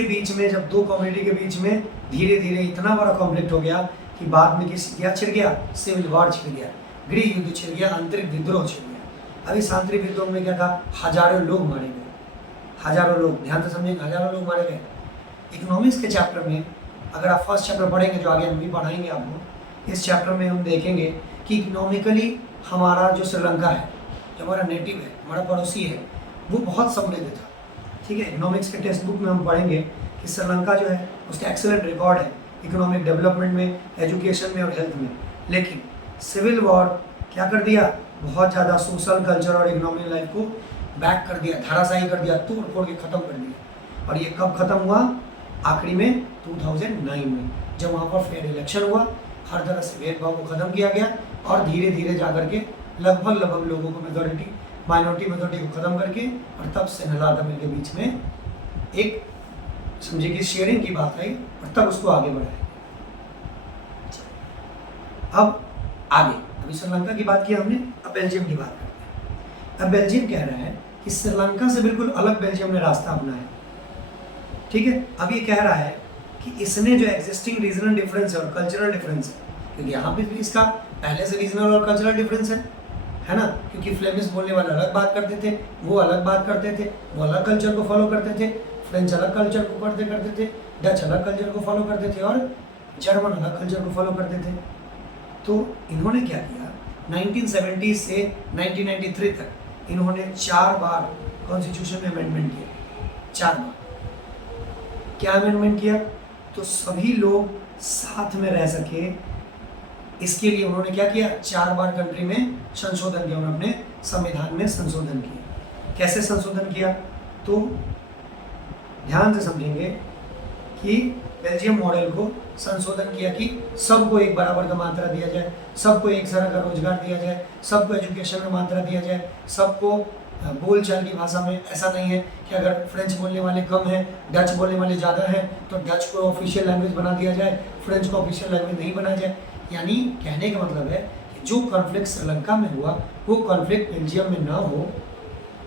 बीच में जब दो कम्युनिटी के बीच में धीरे धीरे इतना बड़ा कॉन्फ्लिक्ट हो गया कि बाद में क्या छिड़ गया, सिविल वॉर छिड़ गया, गृह युद्ध छिड़ गया, आंतरिक विद्रोह छिड़ गया। अब इस आंतरिक विद्रोह में क्या था, हजारों लोग मारे गए, हजारों लोग, ध्यान से समझेंगे, हजारों लोग मारे गए। इकोनॉमिक्स के चैप्टर में अगर आप फर्स्ट चैप्टर पढ़ेंगे, जो आगे हम भी पढ़ाएंगे आपको, इस चैप्टर में हम देखेंगे कि इकोनॉमिकली हमारा जो श्रीलंका है, जो हमारा नेटिव है, हमारा पड़ोसी है, वो बहुत समृद्ध था, ठीक है। इकोनॉमिक्स के टेक्स्ट बुक में हम पढ़ेंगे कि श्रीलंका जो है उसका एक्सेलेंट रिकॉर्ड है इकोनॉमिक डेवलपमेंट में, एजुकेशन में और हेल्थ में। लेकिन सिविल वॉर क्या कर दिया, बहुत ज़्यादा सोशल, कल्चर और इकोनॉमिक लाइफ को बैक कर दिया, धाराशाही कर दिया, तोड़ फोड़ के ख़त्म कर दिया। और ये कब ख़त्म हुआ, आखिरी में 2009 में, जब वहाँ पर फेयर इलेक्शन हुआ, हर तरह से भेदभाव को ख़त्म किया गया, और धीरे धीरे जा करके लगभग लोगों को मेजॉरिटी, माइनॉरिटी मेजॉरिटी को ख़त्म करके, और तब सिन्हला तमिल के बीच में एक समझिए कि शेयरिंग की बात आई, और तब उसको आगे बढ़ाया। अब आगे, अभी श्रीलंका की बात की हमने, अब बेल्जियम की बात करते हैं। अब बेल्जियम कह रहा है कि श्रीलंका से बिल्कुल अलग बेल्जियम ने रास्ता अपनाया, ठीक है। अब ये कह रहा है कि इसने जो एग्जिस्टिंग रीजनल डिफरेंस है और कल्चरल डिफरेंस है, क्योंकि यहाँ पे भी इसका पहले से रीजनल और कल्चरल डिफरेंस है ना, क्योंकि फ्लेमिश बोलने वाले अलग बात करते थे, वो अलग बात करते थे, वो अलग कल्चर को फॉलो करते थे, फ्रेंच अलग कल्चर को करते थे, डच अलग कल्चर को फॉलो करते थे, और जर्मन अलग कल्चर को फॉलो करते थे। तो इन्होंने क्या किया, 1970 से 1993 तक इन्होंने 4 बार कॉन्स्टिट्यूशन में अमेंडमेंट किया, 4 बार। क्या अमेंडमेंट किया, तो सभी लोग साथ में रह सके, इसके लिए उन्होंने क्या किया, 4 बार कंट्री में संशोधन किया, उन्होंने अपने संविधान में संशोधन किया। कैसे संशोधन किया, तो ध्यान से समझेंगे कि बेल्जियम मॉडल को संशोधन किया कि सबको एक बराबर का मात्रा दिया जाए, सबको एक तरह का रोजगार दिया जाए, सबको एजुकेशन में मात्रा दिया जाए, सबको बोलचाल की भाषा में ऐसा नहीं है कि अगर फ्रेंच बोलने वाले कम हैं, डच बोलने वाले ज़्यादा हैं तो डच को ऑफिशियल लैंग्वेज बना दिया जाए, फ्रेंच को ऑफिशियल लैंग्वेज नहीं बनाया जाए। यानी कहने का मतलब है कि जो कॉन्फ्लिक्ट श्रीलंका में हुआ वो कॉन्फ्लिक्ट बेल्जियम में ना हो,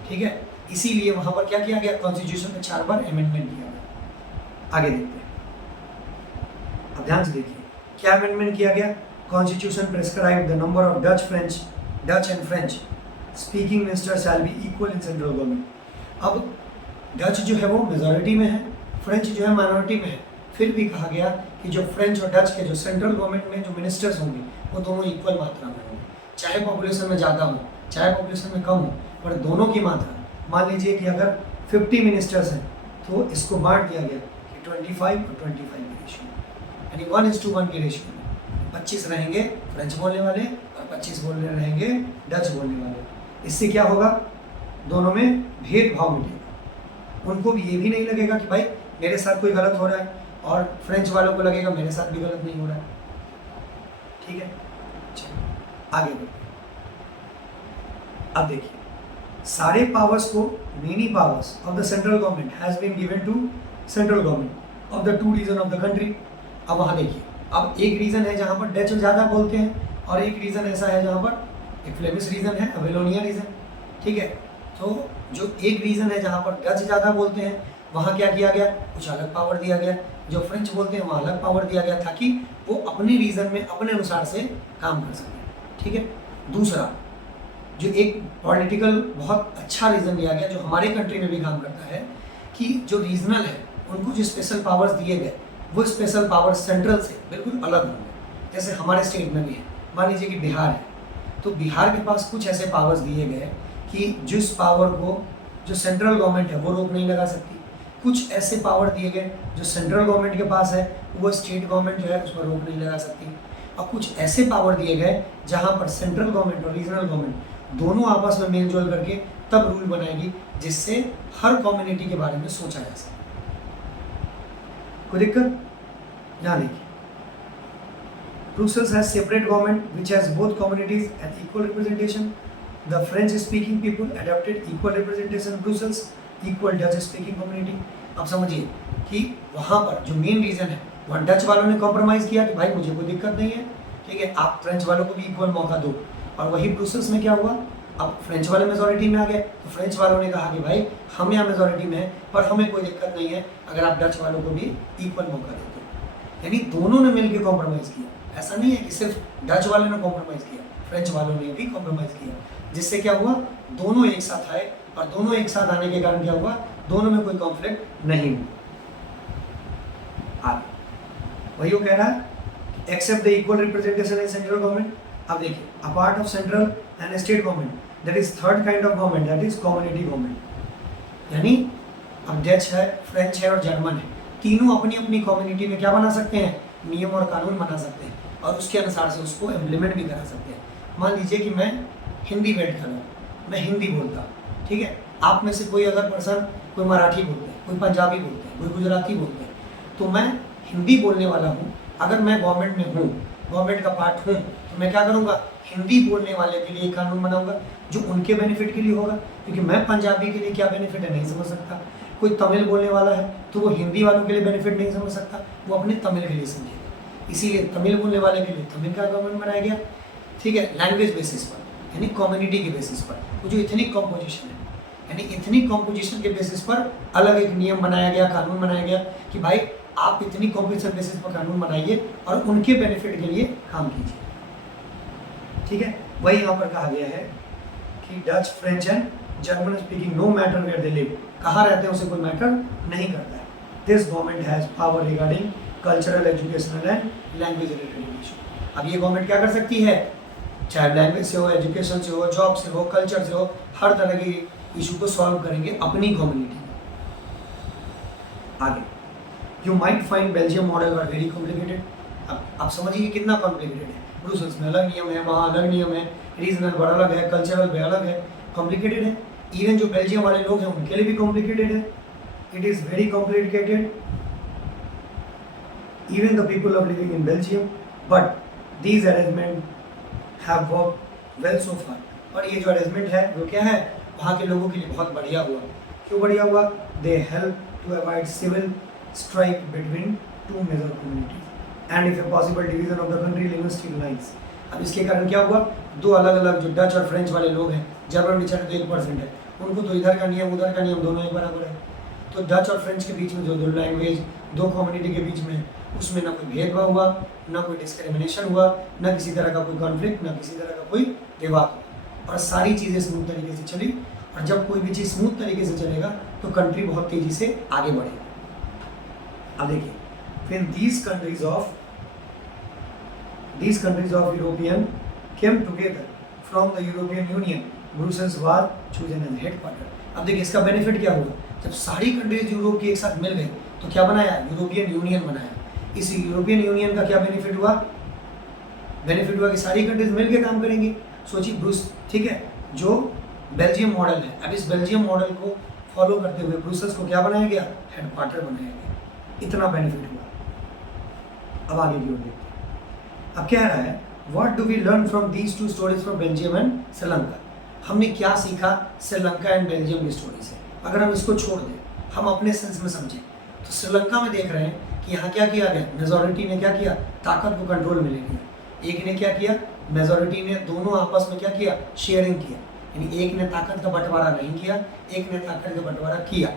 ठीक है। इसीलिए वहाँ पर क्या किया गया, कॉन्स्टिट्यूशन में 4 बार अमेंडमेंट किया गया। आगे देखते हैं, अब ध्यान से देखिए क्या अमेंडमेंट किया गया। Constitution prescribe the number of Dutch and French speaking minister shall be equal in central government. अब डच जो है वो मेजॉरिटी में है, फ्रेंच जो है माइनॉरिटी में है, फिर भी कहा गया कि जो फ्रेंच और डच के जो सेंट्रल गवर्नमेंट में जो मिनिस्टर्स होंगे वो दोनों इक्वल मात्रा में होंगे, चाहे पॉपुलेशन में ज़्यादा हो चाहे पॉपुलेशन में कम हो, पर दोनों की मात्रा। मान लीजिए कि अगर 50 मिनिस्टर्स हैं तो इसको बांट दिया गया कि 25 और 25 की रेशियो, यानी 1:1 की रेशियो में 25 रहेंगे फ्रेंच बोलने वाले और 25 बोलने रहेंगे डच बोलने वाले। इससे क्या होगा, दोनों में भेदभाव मिलेगा। उनको भी ये भी नहीं लगेगा कि भाई मेरे साथ कोई गलत हो रहा है, और फ्रेंच वालों को लगेगा मेरे साथ भी गलत नहीं हो रहा है, ठीक है। चलिए आगे बढ़ते हैं। अब देखिए सारे पावर्स को, many powers of the central government has been given to central government of the 2 region of the country. अब वहाँ देखिए, अब एक रीजन है जहाँ पर डच ज़्यादा बोलते हैं और एक रीजन ऐसा है जहाँ पर एक फ्लेमिश रीजन है, अवेलोनिया रीजन, ठीक है। तो जो एक रीजन है जहाँ पर डच ज़्यादा बोलते हैं वहाँ क्या किया गया, कुछ अलग पावर दिया गया। जो फ्रेंच बोलते हैं वहाँ अलग पावर दिया गया ताकि वो अपने रीजन में अपने अनुसार से काम कर सकें, ठीक है। दूसरा जो एक पॉलिटिकल बहुत अच्छा रीज़न दिया गया जो हमारे कंट्री में भी काम करता है कि जो रीजनल है उनको जो स्पेशल पावर्स दिए गए वो स्पेशल पावर्स सेंट्रल से बिल्कुल अलग होंगे। जैसे हमारे स्टेट में भी है, मान लीजिए कि बिहार है, तो बिहार के पास कुछ ऐसे पावर्स दिए गए कि जिस पावर को जो सेंट्रल गवर्नमेंट है वो रोक नहीं लगा सकती। कुछ ऐसे पावर दिए गए जो सेंट्रल गवर्नमेंट के पास है वो स्टेट गवर्नमेंट जो है उस पर रोक नहीं लगा सकती। और कुछ ऐसे पावर दिए गए जहाँ पर सेंट्रल गवर्नमेंट और रीजनल गवर्नमेंट दोनों आपस में मेल जोल करके तब रूल बनाएगी जिससे हर कम्युनिटी के बारे में सोचा जा सके। कोई दिक्कत? यहाँ देखिए, Brussels has separate government which has both communities and equal representation. The French-speaking people adopted equal representation in Brussels, equal Dutch-speaking community. अब समझिए कि वहाँ पर जो मेन रीजन है वहाँ डच वालों ने कॉम्प्रोमाइज़ किया कि भाई मुझे कोई दिक्कत नहीं है, ठीक है, आप फ्रेंच वालों को भी इक्वल मौका दो। और वही ब्रुसेल्स में क्या हुआ, अब फ्रेंच वाले मेजॉरिटी में आ गए तो फ्रेंच वालों ने कहा कि भाई हम यहाँ मेजॉरिटी में हैं पर हमें कोई दिक्कत नहीं है अगर आप डच वालों को भी इक्वल मौका देते हो। यानी दोनों ने मिलकर कॉम्प्रोमाइज़ किया। ऐसा नहीं है कि सिर्फ डच वाले ने कॉम्प्रोमाइज़ किया, फ्रेंच वालों ने भी कॉम्प्रोमाइज़ किया, जिससे क्या हुआ, दोनों एक साथ आए और दोनों एक साथ आने के कारण क्या हुआ, दोनों में कोई कॉन्फ्लिक्ट नहीं हुआ। वही वो कह रहा है except the equal representation in central government. अब देखिए, a part of central and state government that is third kind of government that is community government. यानी अब डच है, फ्रेंच है और जर्मन है, तीनों अपनी अपनी कम्युनिटी में क्या बना सकते हैं, नियम और कानून बना सकते हैं और उसके अनुसार से उसको इम्प्लीमेंट भी करा सकते हैं। मान लीजिए कि मैं हिंदी बैठ कर हूँ, मैं हिंदी बोलता हूँ, ठीक है, आप में से कोई अगर पर्सन कोई मराठी बोलते हैं, कोई पंजाबी बोलते हैं, कोई गुजराती बोलते हैं, तो मैं हिंदी बोलने वाला हूँ, अगर मैं गवर्नमेंट में हूँ, गवर्नमेंट का पार्ट हूँ, तो मैं क्या करूँगा, हिंदी बोलने वाले के लिए एक कानून बनाऊंगा जो उनके बेनिफिट के लिए होगा, क्योंकि मैं पंजाबी के लिए क्या बेनिफिट है नहीं समझ सकता। कोई तमिल बोलने वाला है तो वो हिंदी वालों के लिए बेनिफिट नहीं समझ सकता, वो अपने तमिल के लिए समझेगा। इसीलिए तमिल बोलने वाले के लिए तमिल का गवर्नमेंट बनाया गया, ठीक है, लैंग्वेज बेसिस पर, यानी कम्युनिटी के बेसिस पर। वो जो इथनिक कॉम्पोजिशन है, यानी इथनिक कॉम्पोजिशन के बेसिस पर अलग एक नियम बनाया गया, कानून बनाया गया कि भाई आप इतनी कॉम्पोजिशन बेसिस पर कानून बनाइए और उनके बेनिफिट के लिए काम कीजिए, ठीक है। वही यहाँ पर कहा गया है कि Dutch, French and German speaking no matter where they live, कहाँ रहते हैं उसे कोई मैटर नहीं करता है। This government has power regarding cultural, educational and language related issue. अब ये गवर्नमेंट क्या कर सकती है, चाहे लैंग्वेज से हो, एजुकेशन से हो, जॉब से हो, कल्चर से हो, हर तरह के इशू को सॉल्व करेंगे अपनी कम्युनिटी में। आगे, you might find Belgium model were very complicated. अब आप समझिए कितना कॉम्प्लिकेटेड है। ब्रुसेल्स में अलग नियम है, वहाँ अलग नियम है, रीजनल बड़ा अलग है, कल्चरल भी अलग है, कॉम्प्लिकेटेड है। इवन जो बेल्जियम वाले लोग हैं उनके लिए भी कॉम्प्लिकेटेड है, it is very complicated even the people of living in Belgium, but these arrangements have worked well so far। और ये जो अरेंजमेंट है वो क्या है, वहाँ के लोगों के लिए बहुत बढ़िया हुआ। क्यों बढ़िया हुआ? They help to avoid civil strike between two major communities and if a possible division of the country linguistic lines. अब इसके कारण क्या हुआ, दो अलग अलग जो डच और फ्रेंच वाले लोग हैं, जर्मन बेचारे तो 1% है, उनको तो इधर का नियम उधर का नियम दोनों एक बराबर है। तो डच और फ्रेंच के बीच में जो दो लैंग्वेज, दो कम्युनिटी के बीच में, उसमें ना कोई भेदभाव हुआ, ना कोई डिस्क्रिमिनेशन हुआ, ना किसी तरह का कोई कॉन्फ्लिक्ट, ना किसी तरह का कोई विवाद, और सारी चीज़ें स्मूथ तरीके से चली। और जब कोई भी चीज़ स्मूथ तरीके से चलेगा तो कंट्री बहुत तेज़ी से आगे बढ़ेगी। अब देखिए, फिर these countries of European came together from the European Union, Brussels was chosen as headquarter। अब देखिए इसका बेनिफिट क्या हुआ, जब सारी कंट्रीज यूरोप की एक साथ मिल गए तो क्या बनाया, यूरोपियन यूनियन बनाया। इस यूरोपियन यूनियन का क्या बेनिफिट हुआ, बेनिफिट हुआ कि सारी कंट्रीज मिलकर काम करेंगी। सोचिए ब्रूस, ठीक है, जो बेल्जियम मॉडल है, अब इस बेल्जियम मॉडल को फॉलो करते हुए ब्रुसेल्स को क्या बनाया गया, हेडक्वार्टर बनाया गया। इतना बेनिफिट हुआ। अब आगे की ओर देखते हैं। अब क्या रहा है, what do we learn from these two stories from Belgium and Sri Lanka. हमने क्या सीखा श्रीलंका एंड बेल्जियम की स्टोरी से। अगर हम इसको छोड़ दें, हम अपने सेंस में समझें, तो श्रीलंका में देख रहे हैं कि यहाँ क्या किया गया, मेजॉरिटी ने क्या किया, ताकत को कंट्रोल में ले लिया। एक ने क्या किया, मेजॉरिटी ने दोनों आपस में क्या किया, शेयरिंग किया, यानी एक ने ताकत का बंटवारा नहीं किया, एक ने ताकत का बंटवारा किया।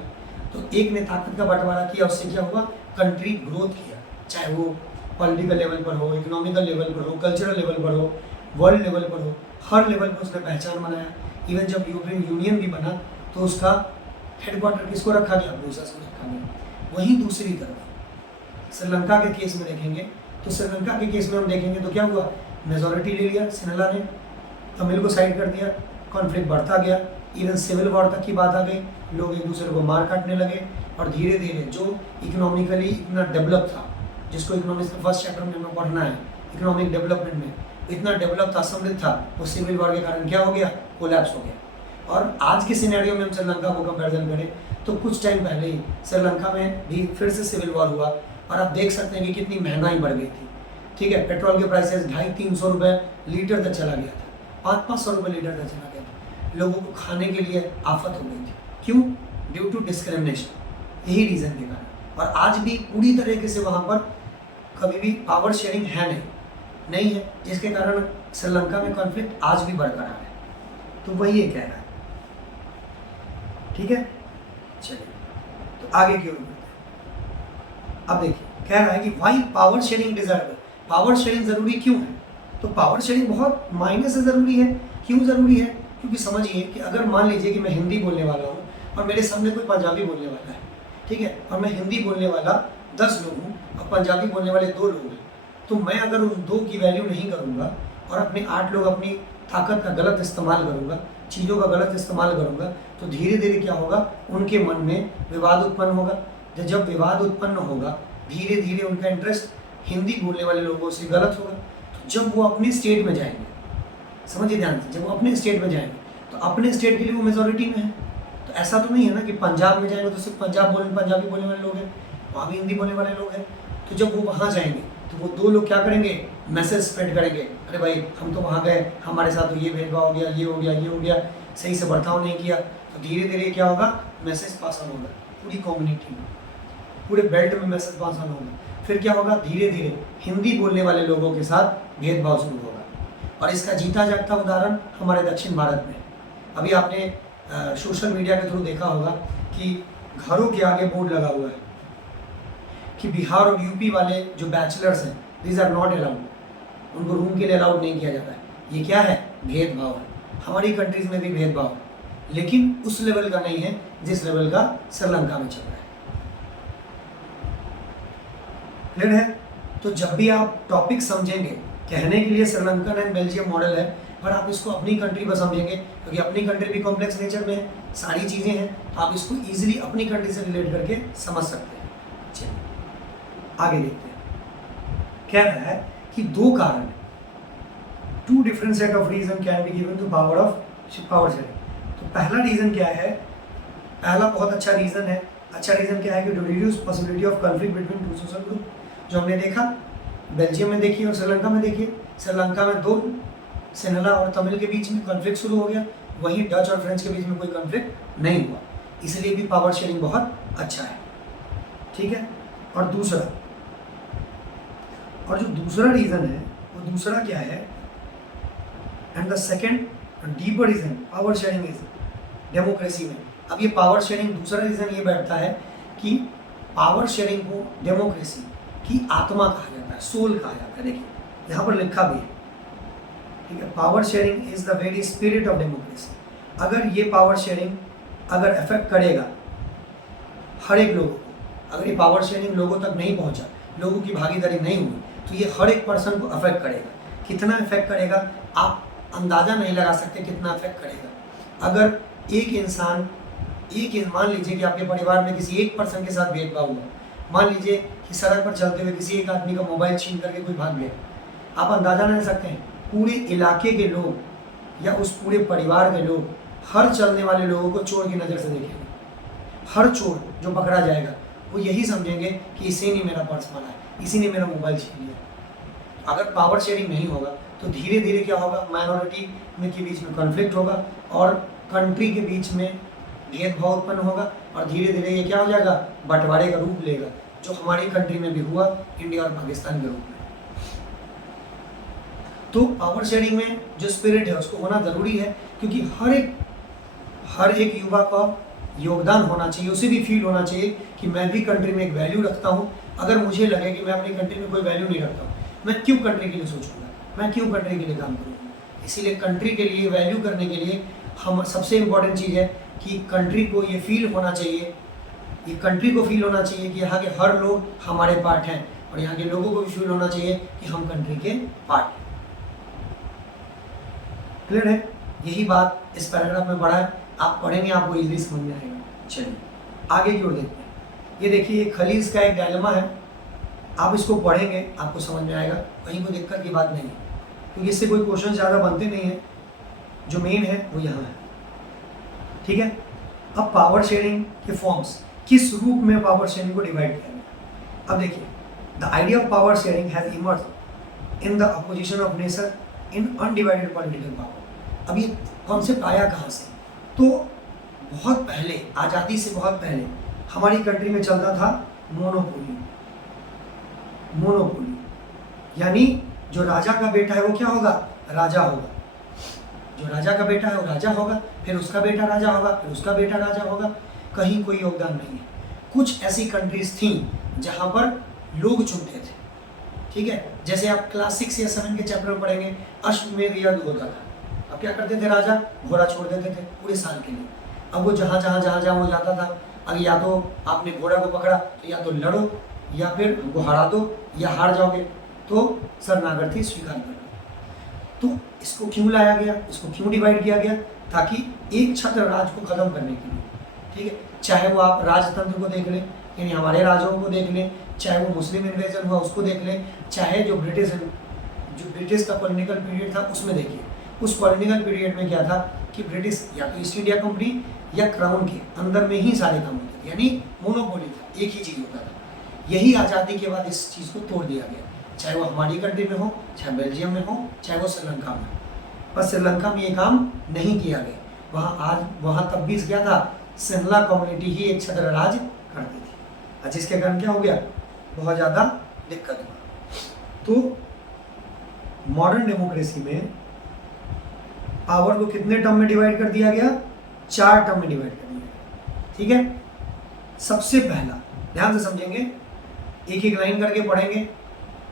तो एक ने ताकत का बंटवारा किया, उससे क्या हुआ, कंट्री ग्रोथ किया, चाहे वो पॉलिटिकल लेवल पर हो, इकोनॉमिकल लेवल पर हो, कल्चरल लेवल पर हो, वर्ल्ड लेवल पर हो, हर लेवल पर उसने पहचान बनाया। इवन जब यूरोपियन यूनियन भी बना तो उसका हेडक्वार्टर किसको रखा गया, ब्रुसेल्स को रखा गया। वहीं दूसरी तरफ श्रीलंका के केस में देखेंगे तो श्रीलंका के केस में हम देखेंगे तो क्या हुआ, मेजॉरिटी ले लिया सिनेला ने, तमिल को साइड कर दिया, कॉन्फ्लिक्ट बढ़ता गया, इवन सिविल वॉर तक की बात आ गई, लोग एक दूसरे को मार काटने लगे। और धीरे धीरे जो इकोनॉमिकली इतना डेवलप था, जिसको इकोनॉमिक्स के फर्स्ट चैप्टर में हमें पढ़ना है, इकोनॉमिक डेवलपमेंट में इतना डेवलप था, समृद्ध था, वो सिविल वॉर के कारण क्या हो गया, कोलैप्स हो गया। और आज के सिनेरियो में हम श्रीलंका को कंपैरिजन करें तो कुछ टाइम पहले ही श्रीलंका में भी फिर से सिविल वॉर हुआ, और आप देख सकते हैं कि कितनी महंगाई बढ़ गई थी। ठीक है, पेट्रोल के प्राइसेस 250-300 रुपये लीटर तक चला गया था, 500-500 रुपये लीटर तक चला गया था। लोगों को खाने के लिए आफत हो गई थी। क्यों? ड्यू टू डिस्क्रिमिनेशन, यही रीज़न के कारण। और आज भी पूरी तरीके से वहाँ पर कभी भी पावर शेयरिंग है नहीं है, जिसके कारण श्रीलंका में कॉन्फ्लिक्ट आज भी बरकरार है। तो वही ये कह रहा है। ठीक है, चलिए तो आगे की ओर बढ़ते हैं। अब देखिए कह रहा है कि why power sharing desirable, power sharing जरूरी क्यों है। तो पावर शेयरिंग बहुत मायने से ज़रूरी है। क्यों ज़रूरी है? क्योंकि समझिए कि अगर मान लीजिए कि मैं हिंदी बोलने वाला हूँ और मेरे सामने कोई पंजाबी बोलने वाला है, ठीक है, और मैं हिंदी बोलने वाला 10 लोग हूँ और पंजाबी बोलने वाले 2 लोग हैं, तो मैं अगर उन 2 की वैल्यू नहीं करूँगा और अपने 8 लोग अपनी ताकत का गलत इस्तेमाल करूँगा, चीज़ों का गलत इस्तेमाल करूँगा, तो धीरे धीरे क्या होगा, उनके मन में विवाद उत्पन्न होगा। जब विवाद उत्पन्न होगा, धीरे धीरे उनका इंटरेस्ट हिंदी बोलने वाले लोगों से गलत होगा। तो जब वो अपने स्टेट में जाएंगे, समझिए ध्यान से, जब वो अपने स्टेट में जाएंगे तो अपने स्टेट के लिए वो मेजॉरिटी में है। तो ऐसा तो नहीं है ना कि पंजाब में जाएंगे तो सिर्फ पंजाबी बोलने वाले लोग हैं, वहाँ भी हिंदी बोलने वाले लोग हैं। तो जब वो वहाँ जाएंगे तो वो 2 लोग क्या करेंगे, मैसेज स्प्रेड करेंगे, अरे भाई हम तो वहाँ गए, हमारे साथ तो ये भेदभाव हो गया, ये हो गया, ये हो गया, सही से बर्ताव नहीं किया। तो धीरे धीरे क्या होगा, मैसेज पास ऑन होगा पूरी कम्युनिटी में, पूरे बेल्ट में मैसेज पास ऑन होगा। फिर क्या होगा, धीरे धीरे हिंदी बोलने वाले लोगों के साथ भेदभाव शुरू होगा। और इसका जीता जागता उदाहरण हमारे दक्षिण भारत में। अभी आपने सोशल मीडिया के थ्रू देखा होगा कि घरों के आगे बोर्ड लगा हुआ है कि बिहार और यूपी वाले जो बैचलर्स हैं, दीज आर नॉट अलाउड, उनको रूम के लिए अलाउड नहीं किया जाता है। ये क्या है, भेदभाव है। हमारी कंट्रीज़ में भी भेदभाव है, लेकिन उस लेवल का नहीं है जिस लेवल का श्रीलंका में चल रहा है। क्लियर है? तो जब भी आप टॉपिक समझेंगे, कहने के लिए श्रीलंकन एंड बेल्जियम मॉडल है, पर आप इसको अपनी कंट्री पर समझेंगे, क्योंकि अपनी कंट्री भी कॉम्प्लेक्स नेचर में है, सारी चीज़ें हैं, तो आप इसको इजीली अपनी कंट्री से रिलेट करके समझ सकते हैं। चलिए आगे देखते हैं। कह रहा है कि 2 कारण है, two different set of reason can be given to power sharing. तो पहला रीजन क्या है, पहला बहुत अच्छा रीजन है। अच्छा रीजन क्या है कि to reduce possibility of conflict between two social group, जो हमने देखा बेल्जियम में देखिए और श्रीलंका में देखिए। श्रीलंका में दो सिन्हला और तमिल के बीच में कॉन्फ्लिक्ट शुरू हो गया, वहीं डच और फ्रेंच के बीच में कोई कॉन्फ्लिक्ट नहीं हुआ, इसलिए भी पावर शेयरिंग बहुत अच्छा है। ठीक है। और जो दूसरा रीज़न है वो दूसरा क्या है, and the second deeper reason power sharing is democracy में। अब ये पावर शेयरिंग दूसरा रीज़न ये बैठता है कि पावर शेयरिंग को डेमोक्रेसी की आत्मा कहा जाता है, सोल कहा जाता है। देखिए यहाँ पर लिखा भी है, ठीक है, power sharing is the very spirit of democracy. अगर ये पावर शेयरिंग अगर इफेक्ट करेगा हर एक लोगों को, अगर ये पावर शेयरिंग लोगों तक नहीं पहुंचा, लोगों की भागीदारी नहीं हुई, तो ये हर एक पर्सन को अफेक्ट करेगा। कितना इफेक्ट करेगा आप अंदाज़ा नहीं लगा सकते, कितना इफेक्ट करेगा। अगर एक इंसान मान लीजिए कि आपके परिवार में किसी एक पर्सन के साथ भेदभाव हुआ, मान लीजिए कि सड़क पर चलते हुए किसी एक आदमी का मोबाइल छीन करके कोई भाग गया, आप अंदाज़ा नहीं सकते हैं पूरे इलाके के लोग या उस पूरे परिवार के लोग हर चलने वाले लोगों को चोर की नज़र से देखेंगे। हर चोर जो पकड़ा जाएगा वो यही समझेंगे कि इसी ने मेरा पर्स मारा है, इसी ने मेरा मोबाइल छीन लिया। अगर पावर शेयरिंग नहीं होगा तो धीरे धीरे क्या होगा, माइनॉरिटी के बीच में कॉन्फ्लिक्ट होगा और कंट्री के बीच में भेदभाव उत्पन्न होगा और धीरे धीरे ये क्या हो जाएगा, बंटवारे का रूप लेगा, जो हमारी कंट्री में भी हुआ, इंडिया और पाकिस्तान के रूप में। तो पावर शेयरिंग में जो स्पिरिट है उसको होना ज़रूरी है, क्योंकि हर एक युवा का योगदान होना चाहिए, उसे भी फील होना चाहिए कि मैं भी कंट्री में एक वैल्यू रखता हूँ। अगर मुझे लगे कि मैं अपनी कंट्री में कोई वैल्यू नहीं रखता हूँ, मैं क्यों कंट्री के लिए सोचूंगा, मैं क्यों कंट्री के लिए काम करूँगा। इसीलिए कंट्री के लिए वैल्यू करने के लिए हम सबसे इम्पोर्टेंट चीज़ है कि कंट्री को ये फील होना चाहिए, ये कंट्री को फील होना चाहिए कि यहाँ के हर लोग हमारे पार्ट हैं, और यहाँ के लोगों को भी फील होना चाहिए कि हम कंट्री के पार्ट हैं। क्लियर है? यही बात इस पैराग्राफ में पढ़ा है, आप पढ़ेंगे आपको इजीली समझ में आएगा। चलिए आगे की ओर देखते हैं। ये देखिए खलीज का एक डायलेमा है, आप इसको पढ़ेंगे आपको समझ में आएगा, कहीं कोई दिक्कत की बात नहीं है, क्योंकि इससे कोई क्वेश्चन ज़्यादा बनते नहीं हैं, जो मेन है वो यहाँ है। ठीक है। अब पावर शेयरिंग के फॉर्म्स, किस रूप में पावर शेयरिंग को डिवाइड किया गया। अब देखिए the idea of power sharing has emerge in the opposition of nation in undivided political power. अब ये कॉन्सेप्ट आया कहाँ से, तो बहुत पहले, आज़ादी से बहुत पहले हमारी कंट्री में चलता था मोनोपोली। यानी जो राजा का बेटा है वो क्या होगा, राजा होगा। जो राजा का बेटा है वो राजा होगा, फिर उसका बेटा राजा होगा, फिर उसका बेटा राजा होगा, कहीं कोई योगदान नहीं है। कुछ ऐसी कंट्रीज थी जहाँ पर लोग चुनते थे। ठीक है, जैसे आप क्लास 6 या 7 के चैप्टर में पढ़ेंगे, अश्वमेध यज्ञ होता था। अब क्या करते थे, राजा घोड़ा छोड़ देते थे पूरे साल के लिए। अब वो जहाँ वो जाता था, अब या तो आपने घोड़ा को पकड़ा तो या तो लड़ो, या फिर वो हरा दो, या हार जाओगे तो शरणागति स्वीकार कर लो। तो इसको क्यों लाया गया, इसको क्यों डिवाइड किया गया, ताकि एक छत्र राज को खत्म करने के लिए। ठीक है, चाहे वो आप राजतंत्र को देख लें, यानी हमारे राजाओं को देख लें, चाहे वो मुस्लिम इन्वेजन हुआ उसको देख लें, चाहे जो ब्रिटिश का कॉलोनियल पीरियड था उसमें देखिए। उस कॉलोनियल पीरियड में क्या था कि ब्रिटिश या तो ईस्ट इंडिया कंपनी या क्राउन के अंदर में ही सारे काम होते थे, यानी मोनोपोली था, एक ही चीज़ होता था। यही आज़ादी के बाद इस चीज़ को तोड़ दिया गया, चाहे वो हमारी कंट्री में हो, चाहे बेल्जियम में हो, चाहे वो श्रीलंका में। पर श्रीलंका में ये काम नहीं किया गया। वहाँ तब भी क्या था, सिन्हला कम्युनिटी ही एक छत्र राज करती थी, और जिसके कारण क्या हो गया, बहुत ज़्यादा दिक्कत हुआ। तो मॉडर्न डेमोक्रेसी में पावर को कितने टर्म में डिवाइड कर दिया गया, 4 टर्म में डिवाइड कर दिया गया। ठीक है, सबसे पहला ध्यान से समझेंगे, एक एक लाइन करके पढ़ेंगे।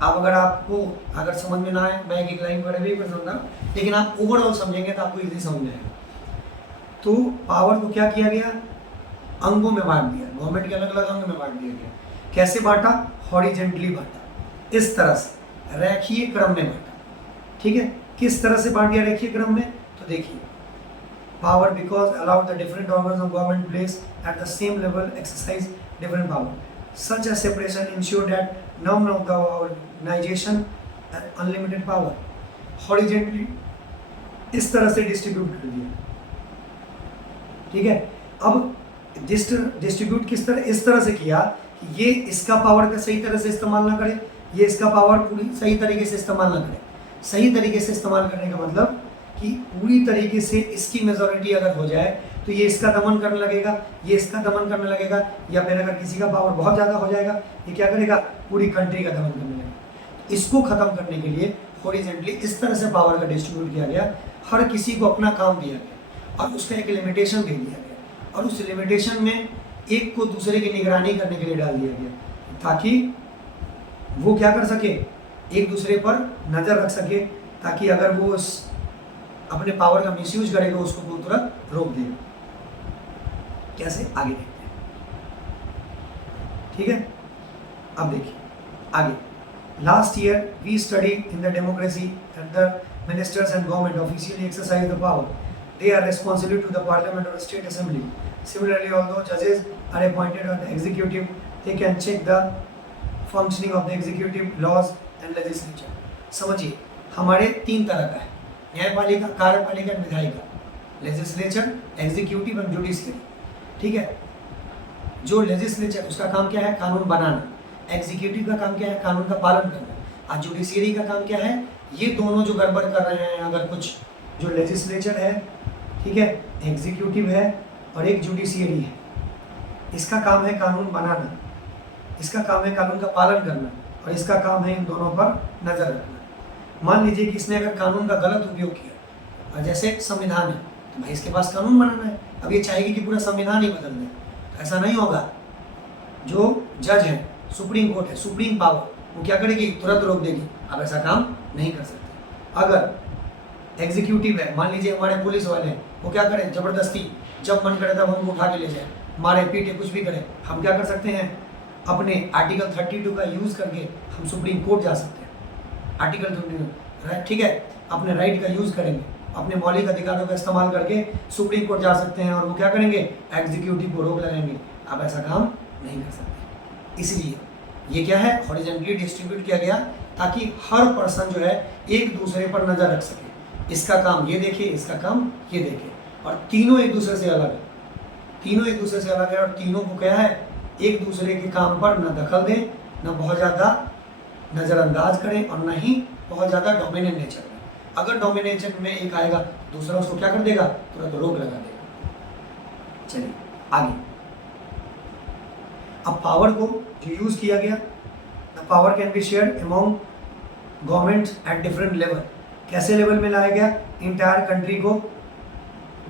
आप अगर समझ में ना आए, मैं एक लाइन पढ़े भी समझा, लेकिन आप ओवरऑल समझेंगे तो आपको इजीली समझ में आएगा। तो पावर को क्या किया गया, अंगों में बांट दिया, गवर्नमेंट के अलग अलग अंग में बांट दिया गया। कैसे बांटा, हॉरिजेंटली बांटा, इस तरह से रेखीय क्रम में बांटा। ठीक है, किस तरह से बांट दिया रेखीय क्रम में, तो देखिए power because allowed the different organs of government place at the same level exercise different power. Such a separation ensured that none of the organization had unlimited power. Horizontally इस तरह से डिस्ट्रीब्यूट कर दिया। ठीक है, अब डिस्ट्रीब्यूट किस तरह, इस तरह से किया कि ये इसका पावर का सही तरह से इस्तेमाल ना करे, ये इसका पावर पूरी सही तरीके से इस्तेमाल ना करे। सही तरीके से इस्तेमाल करने का मतलब कि पूरी तरीके से इसकी मेजॉरिटी अगर हो जाए तो ये इसका दमन करने लगेगा, ये इसका दमन करने लगेगा, या फिर अगर किसी का पावर बहुत ज़्यादा हो जाएगा ये क्या करेगा, पूरी कंट्री का दमन करने लगेगा। इसको ख़त्म करने के लिए हॉरिजॉन्टली इस तरह से पावर का डिस्ट्रीब्यूट किया गया, हर किसी को अपना काम दिया गया और उसका एक लिमिटेशन दे दिया गया, और उस लिमिटेशन में एक को दूसरे की निगरानी करने के लिए डाल दिया गया ताकि वो क्या कर सके, एक दूसरे पर नज़र रख सके, ताकि अगर वो उस अपने पावर का मिसयूज करेगा उसको वो तुरंत रोक देगा। कैसे, आगे देखते हैं। ठीक है, अब देखिए आगे। Last year we study in the democracy and the ministers and government officially exercise the power they are responsible to the parliament or state assembly. Similarly, although judges are appointed by the executive, they can check the functioning of the executive, laws and legislature. समझिए, हमारे तीन तरह का है, न्यायपालिका, कार्यपालिका, विधायिका, legislature, executive and judiciary. ठीक है, जो लेजिस्लेचर उसका काम क्या है, कानून बनाना। एग्जीक्यूटिव का काम क्या है, कानून का पालन करना। और जुडिशियरी का काम क्या है, ये दोनों जो गड़बड़ कर रहे हैं, अगर कुछ जो लेजिस्लेचर है, ठीक है, एग्जीक्यूटिव है और एक जुडिशियरी है, इसका काम है कानून बनाना, इसका काम है कानून का पालन करना, और इसका काम है इन दोनों पर नज़र रखना। मान लीजिए कि इसने अगर कानून का गलत उपयोग किया, और जैसे संविधान है तो भाई इसके पास कानून बनाना है, अब ये चाहेगी कि पूरा संविधान ही बदल दे, तो ऐसा नहीं होगा। जो जज है, सुप्रीम कोर्ट है, सुप्रीम पावर, वो क्या करेगी, तुरंत रोक देगी, अब ऐसा काम नहीं कर सकते। अगर एग्जीक्यूटिव है, मान लीजिए हमारे पुलिस वाले हैं, वो क्या करें, ज़बरदस्ती जब मन करे तब हमको उठा के ले जाए, मारे पीटे कुछ भी करें, हम क्या कर सकते हैं, अपने आर्टिकल 32 का यूज़ करके हम सुप्रीम कोर्ट जा सकते हैं। आर्टिकल 32, ठीक है, अपने राइट का यूज़ करेंगे, अपने मौलिक अधिकारों का इस्तेमाल करके सुप्रीम कोर्ट जा सकते हैं, और वो क्या करेंगे, एग्जीक्यूटिव को रोक लगाएंगे, आप ऐसा काम नहीं कर सकते। इसलिए ये क्या है, हॉरिजॉन्टली डिस्ट्रीब्यूट किया गया ताकि हर पर्सन जो है एक दूसरे पर नज़र रख सके, इसका काम ये देखे, इसका काम ये देखे, और तीनों एक दूसरे से अलग है, तीनों एक दूसरे से अलग है, और तीनों को क्या है, एक दूसरे के काम पर न दखल दें, न बहुत ज़्यादा नज़रअंदाज करें, और न ही बहुत ज़्यादा डोमिनेंट नेचर में। अगर डोमिनेशन में एक आएगा, दूसरा उसको क्या कर देगा, तुरंत रोक लगा देगा। चलिए आगे। अब पावर को जो यूज़ किया गया, the power can be shared among governments at different level. कैसे लेवल में लाया गया, इंटायर कंट्री को,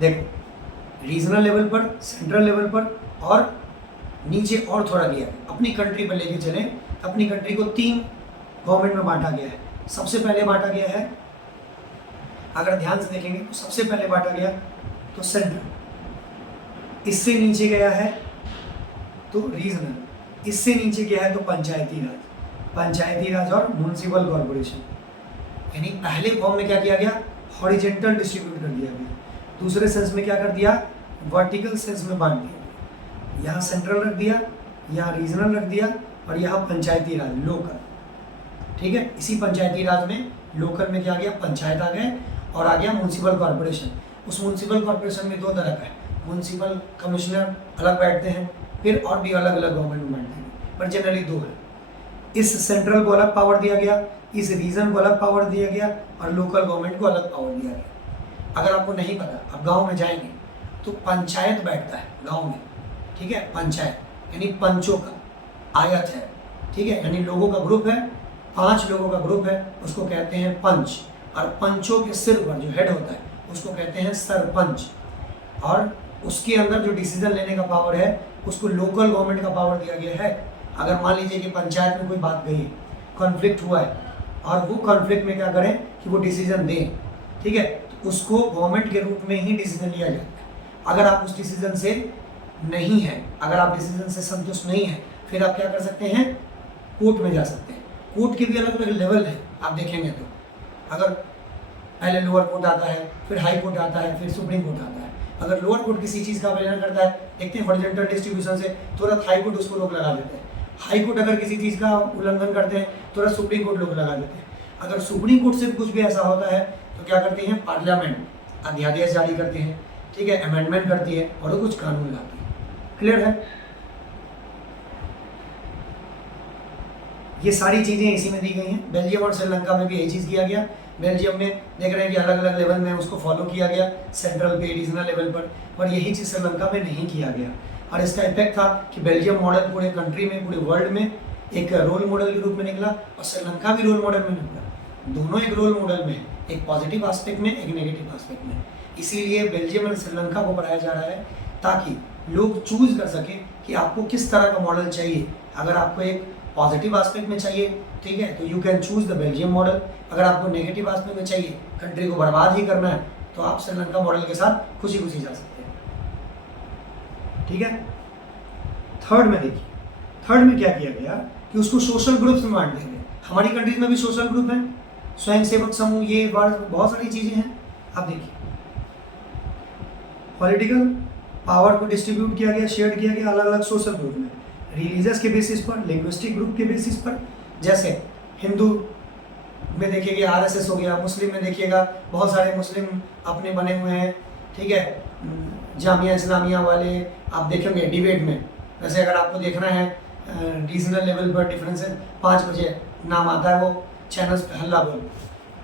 देखो रीजनल लेवल पर, सेंट्रल लेवल पर, और नीचे और थोड़ा गया, अपनी कंट्री पर लेके चलें, अपनी कंट्री को 3 गवर्नमेंट में बांटा गया है। सबसे पहले बांटा गया है, अगर ध्यान से देखेंगे तो सबसे पहले बांटा गया तो सेंट्रल, इससे नीचे गया है तो रीजनल, इससे नीचे गया है तो पंचायती राज, पंचायती राज और म्यूनिसिपल कॉरपोरेशन। यानी पहले फॉर्म में क्या किया गया, हॉरिजेंटल डिस्ट्रीब्यूट कर दिया गया, दूसरे सेंस में क्या कर दिया, वर्टिकल सेंस में बांट दिया। यहाँ सेंट्रल रख दिया, यहाँ रीजनल रख दिया, और यहाँ पंचायती राज, लोकल। ठीक है, इसी पंचायती राज में लोकल में क्या आ गया, पंचायत आ गए, और आ गया म्यूनिसिपल कॉरपोरेशन। उस म्यूनिसिपल कॉरपोरेशन में 2 तरह का है, म्यूनिसिपल कमिश्नर अलग बैठते हैं, फिर और भी अलग अलग गवर्नमेंट में बैठते हैं, पर जनरली 2 है। इस सेंट्रल को अलग पावर दिया गया, इस रीजन को अलग पावर दिया गया, और लोकल गवर्नमेंट को अलग पावर दिया गया। अगर आपको नहीं पता, आप गांव में जाएंगे तो पंचायत बैठता है गांव में, ठीक है, पंचायत यानी पंचों का आयत है, ठीक है, यानी लोगों का ग्रुप है, 5 लोगों का ग्रुप है, उसको कहते हैं पंच, और पंचों के सिर पर जो हेड होता है उसको कहते हैं सरपंच, और उसके अंदर जो डिसीजन लेने का पावर है उसको लोकल गवर्नमेंट का पावर दिया गया है। अगर मान लीजिए कि पंचायत में कोई बात गई, कॉन्फ्लिक्ट हुआ है, और वो कॉन्फ्लिक्ट में क्या करें कि वो डिसीजन दें, ठीक है, तो उसको गवर्नमेंट के रूप में ही डिसीजन लिया जाता है। अगर आप उस डिसीजन से नहीं हैं, अगर आप डिसीजन से संतुष्ट नहीं हैं, फिर आप क्या कर सकते हैं, कोर्ट में जा सकते हैं। कोर्ट के भी अलग अलग लेवल है, आप देखेंगे तो अगर पहले लोअर कोर्ट आता है, फिर हाई कोर्ट आता है, फिर सुप्रीम कोर्ट आता है। अगर लोअर कोर्ट किसी चीज़ का अवहेलना करता है, देखते हैं हॉरिजॉन्टल डिस्ट्रीब्यूशन से तुरंत हाई कोर्ट उसको रोक लगा देते हैं। हाई कोर्ट अगर किसी चीज़ का उल्लंघन करते हैं, तुरंत सुप्रीम कोर्ट रोक लगा देते हैं। अगर सुप्रीम कोर्ट से कुछ भी ऐसा होता है तो क्या करते हैं, पार्लियामेंट अध्यादेश जारी करते हैं, ठीक है, अमेंडमेंट करती है और वो कुछ कानून लाती है। क्लियर है? ये सारी चीज़ें इसी में दी गई हैं। बेल्जियम और श्रीलंका में भी यही चीज़ किया गया। बेल्जियम में देख रहे हैं कि अलग अलग लेवल में उसको फॉलो किया गया, सेंट्रल पे, रीजनल लेवल पर यही चीज़ श्रीलंका में नहीं किया गया। और इसका इफेक्ट था कि बेल्जियम मॉडल पूरे कंट्री में, पूरे वर्ल्ड में एक रोल मॉडल के रूप में निकला और श्रीलंका भी रोल मॉडल में निकला। दोनों एक रोल मॉडल में, एक पॉजिटिव एस्पेक्ट में, एक नेगेटिव एस्पेक्ट में। इसीलिए बेल्जियम और श्रीलंका को पढ़ाया जा रहा है ताकि लोग चूज कर सकें कि आपको किस तरह का मॉडल चाहिए। अगर आपको एक पॉजिटिव एस्पेक्ट में चाहिए, ठीक है, तो you can choose the Belgium model. अगर आपको नेगेटिव एस्पेक्ट में चाहिए, कंट्री को बर्बाद ही करना है, तो आप श्रीलंका मॉडल के साथ खुशी खुशी जा सकते हैं। ठीक है। थर्ड में देखिए, थर्ड में क्या किया गया कि उसको सोशल ग्रुप्स में बांट देंगे। हमारी कंट्रीज में भी सोशल ग्रुप है, स्वयं सेवक समूह, ये बहुत सारी चीजें हैं। आप देखिए, पॉलिटिकल पावर को डिस्ट्रीब्यूट किया गया, शेयर किया गया अलग अलग सोशल ग्रुप में, रिलीजियस के बेसिस पर, लिंग्विस्टिक ग्रुप के बेसिस पर। जैसे हिंदू में देखिएगा आरएसएस हो गया, मुस्लिम में देखिएगा बहुत सारे मुस्लिम अपने बने हुए हैं, ठीक है, जामिया इस्लामिया वाले। आप देखेंगे डिबेट में, वैसे अगर आपको देखना है रीजनल लेवल पर डिफरेंसेस, 5 बजे नाम आता है वो चैनल्स पे, हल्ला बोल।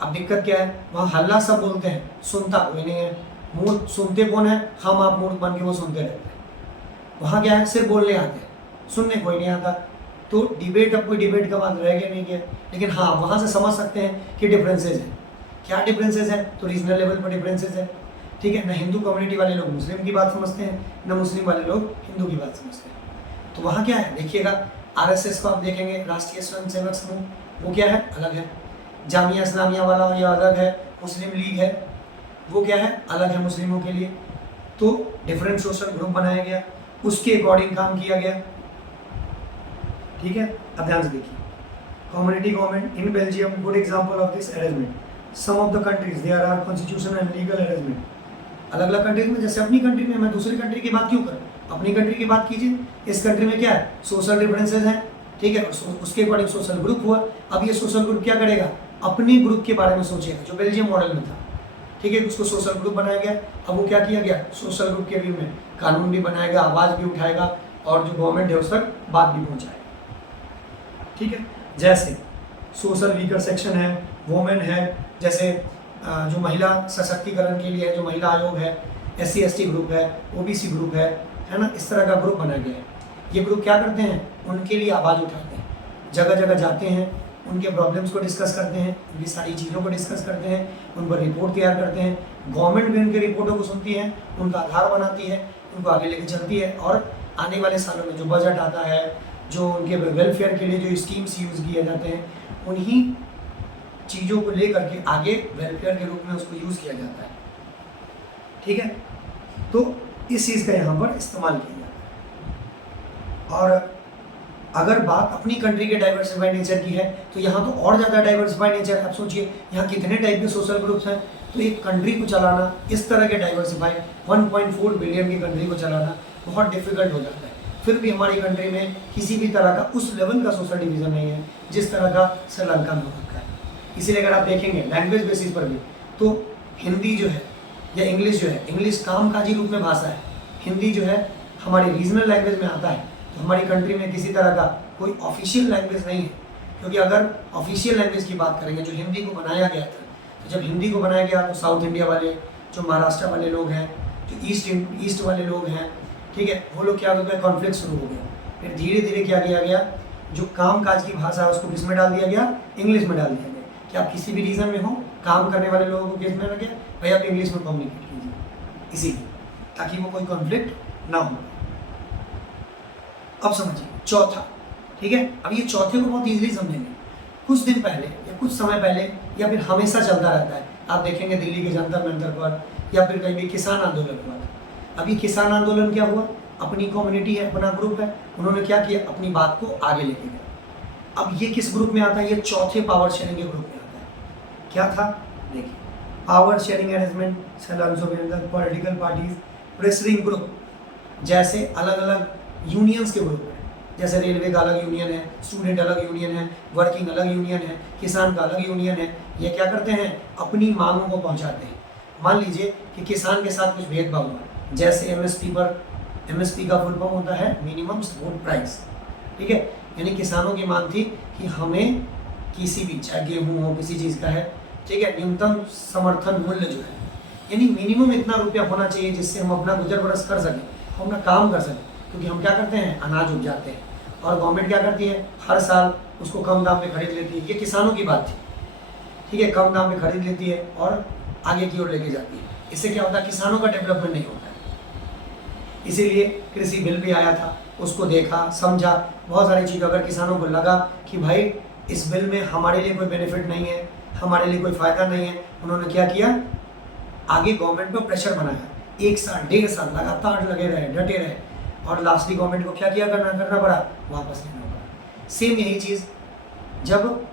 अब दिक्कत क्या है, वहाँ हल्ला सब बोलते हैं, सुनता कोई नहीं है। मूर्ख सुनते कौन है, हम आप मूर्ख बन के वो सुनते रहते हैं। वहाँ क्या है, सिर्फ बोलने आते हैं, सुनने कोई नहीं आता। तो डिबेट, अब कोई डिबेट का बात रह गया नहीं गया, लेकिन हाँ वहाँ से समझ सकते हैं कि डिफरेंसेज है। क्या डिफरेंसेज है, तो रीजनल लेवल पर डिफरेंसेज है, ठीक है। न हिंदू कम्युनिटी वाले लोग मुस्लिम की बात समझते हैं, न मुस्लिम वाले लोग हिंदू की बात समझते हैं। तो वहाँ क्या है, देखिएगा आरएसएस को आप देखेंगे, राष्ट्रीय स्वयंसेवक समूह, वो क्या है, अलग है। जामिया इस्लामिया वाला ये अलग है। मुस्लिम लीग है, वो क्या है, अलग है मुस्लिमों के लिए। तो डिफरेंट सोशल ग्रुप बनाया गया, उसके अकॉर्डिंग काम किया गया, ठीक है। अब ध्यान से देखिए, community government in Belgium, good example of this arrangement. Some of the countries there are constitutional and legal arrangement. अलग अलग कंट्रीज में, जैसे अपनी कंट्री में, मैं दूसरी कंट्री की बात क्यों करूँ, अपनी कंट्री की बात कीजिए। इस कंट्री में क्या है, सोशल डिफरेंसेज हैं, ठीक है, उसके अकॉर्डिंग सोशल ग्रुप हुआ। अब ये सोशल ग्रुप क्या करेगा, अपने ग्रुप के बारे में सोचेगा, जो बेल्जियम मॉडल में था, ठीक है, उसको सोशल ग्रुप बनाया गया। अब वो क्या किया गया, सोशल ग्रुप के व्यू में कानून भी बनाएगा, आवाज़ भी उठाएगा और जो गवर्नमेंट है उस तक बात भी पहुँचाएगा, ठीक है। जैसे सोशल वीकर सेक्शन है, वोमेन है, जैसे जो महिला सशक्तिकरण के लिए जो महिला आयोग है, SC/ST ग्रुप है, OBC ग्रुप है ना, इस तरह का ग्रुप बनाया गया है। ये ग्रुप क्या करते हैं, उनके लिए आवाज़ उठाते हैं, जगह जगह जाते हैं, उनके प्रॉब्लम्स को डिस्कस करते हैं, उनकी सारी चीज़ों को डिस्कस करते हैं, उन पर रिपोर्ट तैयार करते हैं। गवर्नमेंट भी उनके रिपोर्टों को सुनती है, उनका आधार बनाती है, उनको आगे लेके चलती है और आने वाले सालों में जो बजट आता है, जो उनके वेलफेयर के लिए जो स्कीम्स यूज़ किए जाते हैं, उन्हीं चीज़ों को लेकर के आगे वेलफेयर के रूप में उसको यूज़ किया जाता है, ठीक है। तो इस चीज़ का यहाँ पर इस्तेमाल किया जाता है। और अगर बात अपनी कंट्री के डाइवर्सिफाइड नेचर की है तो यहाँ तो और ज़्यादा डाइवर्सिफाइड नेचर। आप सोचिए यहाँ कितने टाइप के सोशल ग्रुप्स हैं, तो एक कंट्री को चलाना इस तरह के डाइवर्सिफाइड 1.4 बिलियन की कंट्री को चलाना बहुत डिफिकल्ट हो जाता है। फिर भी हमारी कंट्री में किसी भी तरह का उस लेवल का सोशल डिवीज़न नहीं है जिस तरह का श्रीलंका में होता है। इसीलिए अगर आप देखेंगे लैंग्वेज बेसिस पर भी, तो हिंदी जो है या इंग्लिश जो है, इंग्लिश कामकाजी रूप में भाषा है, हिंदी जो है हमारी रीजनल लैंग्वेज में आता है। तो हमारी कंट्री में किसी तरह का कोई ऑफिशियल लैंग्वेज नहीं है, क्योंकि अगर ऑफिशियल लैंग्वेज की बात करेंगे, जो हिंदी को बनाया गया था, तो जब हिंदी को बनाया गया तो साउथ इंडिया वाले, जो महाराष्ट्र वाले लोग हैं, जो ईस्ट वाले लोग हैं, ठीक है, वो लोग क्या हो गया, कॉन्फ्लिक्ट शुरू हो गया। फिर धीरे धीरे क्या किया गया, जो काम काज की भाषा है उसको किस में डाल दिया गया, इंग्लिश में डाल दिया गया कि आप किसी भी रीजन में हो, काम करने वाले लोगों को किस में लगे, भाई आप इंग्लिश में कम्युनिकेट कीजिए, इसीलिए ताकि वो कोई कॉन्फ्लिक्ट ना हो। अब समझिए चौथा, ठीक है। अब ये चौथे को बहुत इजीली समझेंगे। कुछ दिन पहले या कुछ समय पहले या फिर हमेशा चलता रहता है, आप देखेंगे दिल्ली के जंतर मंतर पर या फिर कहीं भी किसान आंदोलन हुआ था। अभी किसान आंदोलन क्या हुआ, अपनी कम्युनिटी है, अपना ग्रुप है, उन्होंने क्या किया, अपनी बात को आगे लेके गया। अब ये किस ग्रुप में आता है, ये चौथे पावर शेयरिंग के ग्रुप में आता है। क्या था, देखिए, power sharing arrangement political parties, presiding group, जैसे अलग अलग यूनियंस के ग्रुप हैं, जैसे रेलवे का अलग यूनियन है, स्टूडेंट अलग यूनियन है, वर्किंग अलग यूनियन है, किसान का अलग यूनियन है। ये क्या करते हैं, अपनी मांगों को पहुंचाते हैं। मान लीजिए कि किसान के साथ कुछ भेदभाव हुआ, जैसे एमएसपी का फुल फॉर्म होता है मिनिमम सपोर्ट प्राइस, ठीक है। यानी किसानों की मांग थी कि हमें किसी भी, चाहे गेहूँ हो, किसी चीज़ का है, ठीक है, न्यूनतम समर्थन मूल्य जो है, यानी मिनिमम इतना रुपया होना चाहिए जिससे हम अपना गुजर बसर कर सकें, हम अपना काम कर सकें। क्योंकि हम क्या करते हैं, अनाज उपजाते हैं और गवर्नमेंट क्या करती है, हर साल उसको कम दाम में खरीद लेती है। ये किसानों की बात थी, ठीक है, कम दाम में खरीद लेती है और आगे की ओर लेके जाती है। इससे क्या होता है, किसानों का डेवलपमेंट नहीं होता है। इसीलिए कृषि बिल भी आया था, उसको देखा, समझा, बहुत सारी चीज़। अगर किसानों को लगा कि भाई इस बिल में हमारे लिए कोई बेनिफिट नहीं है, हमारे लिए कोई फ़ायदा नहीं है, उन्होंने क्या किया, आगे गवर्नमेंट पर प्रेशर बनाया। 1 साल 1.5 साल लगातार लगे रहे, डटे रहे, और लास्टली गवर्नमेंट को क्या करना पड़ा, वापस लेना पड़ा। सेम यही चीज़ जब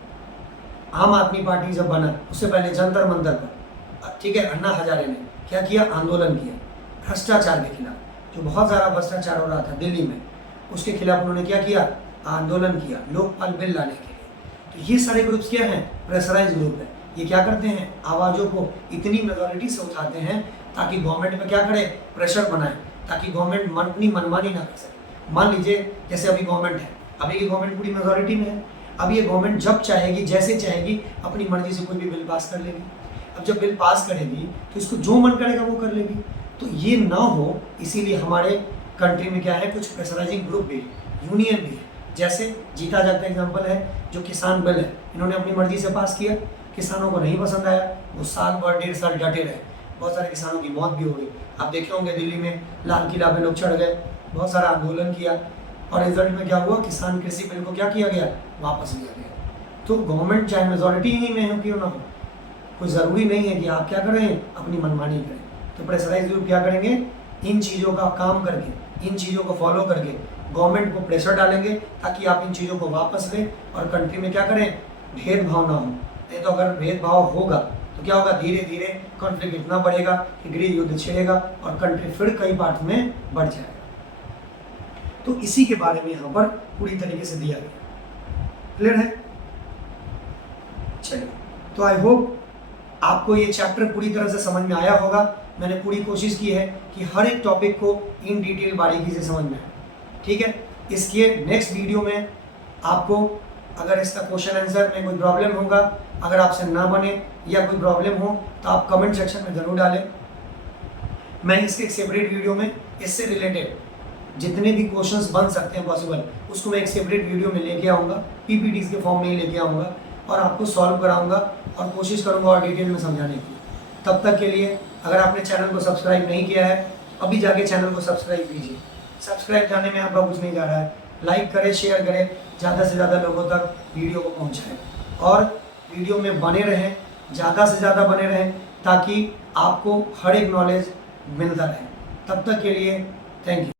आम आदमी पार्टी जब बना, उससे पहले जंतर मंतर पर, ठीक है, अन्ना हजारे ने क्या किया, आंदोलन किया भ्रष्टाचार के खिलाफ। जो बहुत ज़्यादा भ्रष्टाचार हो रहा था दिल्ली में, उसके खिलाफ उन्होंने क्या किया, आंदोलन किया लोकपाल बिल लाने के लिए। तो ये सारे ग्रुप्स क्या हैं, प्रेशराइज ग्रुप है। ये क्या करते हैं, आवाज़ों को इतनी मेजॉरिटी से उठाते हैं ताकि गवर्नमेंट पे क्या करे, प्रेशर बनाए, ताकि गवर्नमेंट अपनी मनमानी ना कर सके। मान लीजिए जैसे अभी गवर्नमेंट है, अभी की गवर्नमेंट पूरी मेजॉरिटी में है। अब ये गवर्नमेंट जब चाहेगी, जैसे चाहेगी, अपनी मर्जी से कोई भी बिल पास कर लेगी। अब जब बिल पास करेगी तो इसको जो मन करेगा वो कर लेगी। तो ये ना हो, इसीलिए हमारे कंट्री में क्या है, कुछ प्रेशराइजिंग ग्रुप भी, यूनियन भी है। जैसे जीता जागता एग्जाम्पल है, जो किसान बिल है, इन्होंने अपनी मर्जी से पास किया, किसानों को नहीं पसंद आया, वो साल भर 1.5 साल डटे रहे, बहुत सारे किसानों की मौत भी हो गई। आप देखे होंगे दिल्ली में लाल किला पे लोग चढ़ गए, बहुत सारा आंदोलन किया, और रिजल्ट में क्या हुआ, किसान कृषि बिल को क्या किया गया, वापस लिया गया। तो गवर्नमेंट चाहे मेजॉरिटी ही में हो क्यों ना हो, कोई ज़रूरी नहीं है कि आप क्या करें, अपनी मनमानी करें। तो प्रेशराइज ग्रुप क्या करेंगे, इन चीज़ों का काम करके, इन चीज़ों को फॉलो करके गवर्नमेंट को प्रेशर डालेंगे ताकि आप इन चीज़ों को वापस लें और कंट्री में क्या करें, भेदभाव ना हो। नहीं तो अगर भेदभाव होगा तो क्या होगा, धीरे धीरे कॉन्फ्लिक्ट इतना बढ़ेगा कि गृह युद्ध छिड़ेगा और कंट्री फिर कई पार्ट में बढ़ जाएगा। तो इसी के बारे में यहाँ पर पूरी तरीके से दिया गया। क्लियर है? चलिए, तो आई होप आपको ये चैप्टर पूरी तरह से समझ में आया होगा। मैंने पूरी कोशिश की है कि हर एक टॉपिक को इन डिटेल बारीकी से समझ में आए, ठीक है। इसके नेक्स्ट वीडियो में आपको अगर इसका क्वेश्चन आंसर में कोई प्रॉब्लम होगा, अगर आपसे ना बने या कोई प्रॉब्लम हो तो आप कमेंट सेक्शन में ज़रूर डालें। मैं इसके एक सेपरेट वीडियो में इससे रिलेटेड जितने भी क्वेश्चंस बन सकते हैं पॉसिबल, उसको मैं एक सेपरेट वीडियो में लेके आऊँगा, पीपीटीज के फॉर्म में ही लेके आऊँगा और आपको सॉल्व कराऊँगा और कोशिश करूँगा और डिटेल में समझाने की। तब तक के लिए अगर आपने चैनल को सब्सक्राइब नहीं किया है, अभी जाके चैनल को सब्सक्राइब कीजिए। सब्सक्राइब जाने में आपका कुछ नहीं जा रहा है, लाइक करें, शेयर करें, ज़्यादा से ज़्यादा लोगों तक वीडियो को पहुँचाएँ और वीडियो में बने रहें, ज़्यादा से ज़्यादा बने रहें ताकि आपको हर एक नॉलेज मिलता रहे। तब तक के लिए थैंक यू।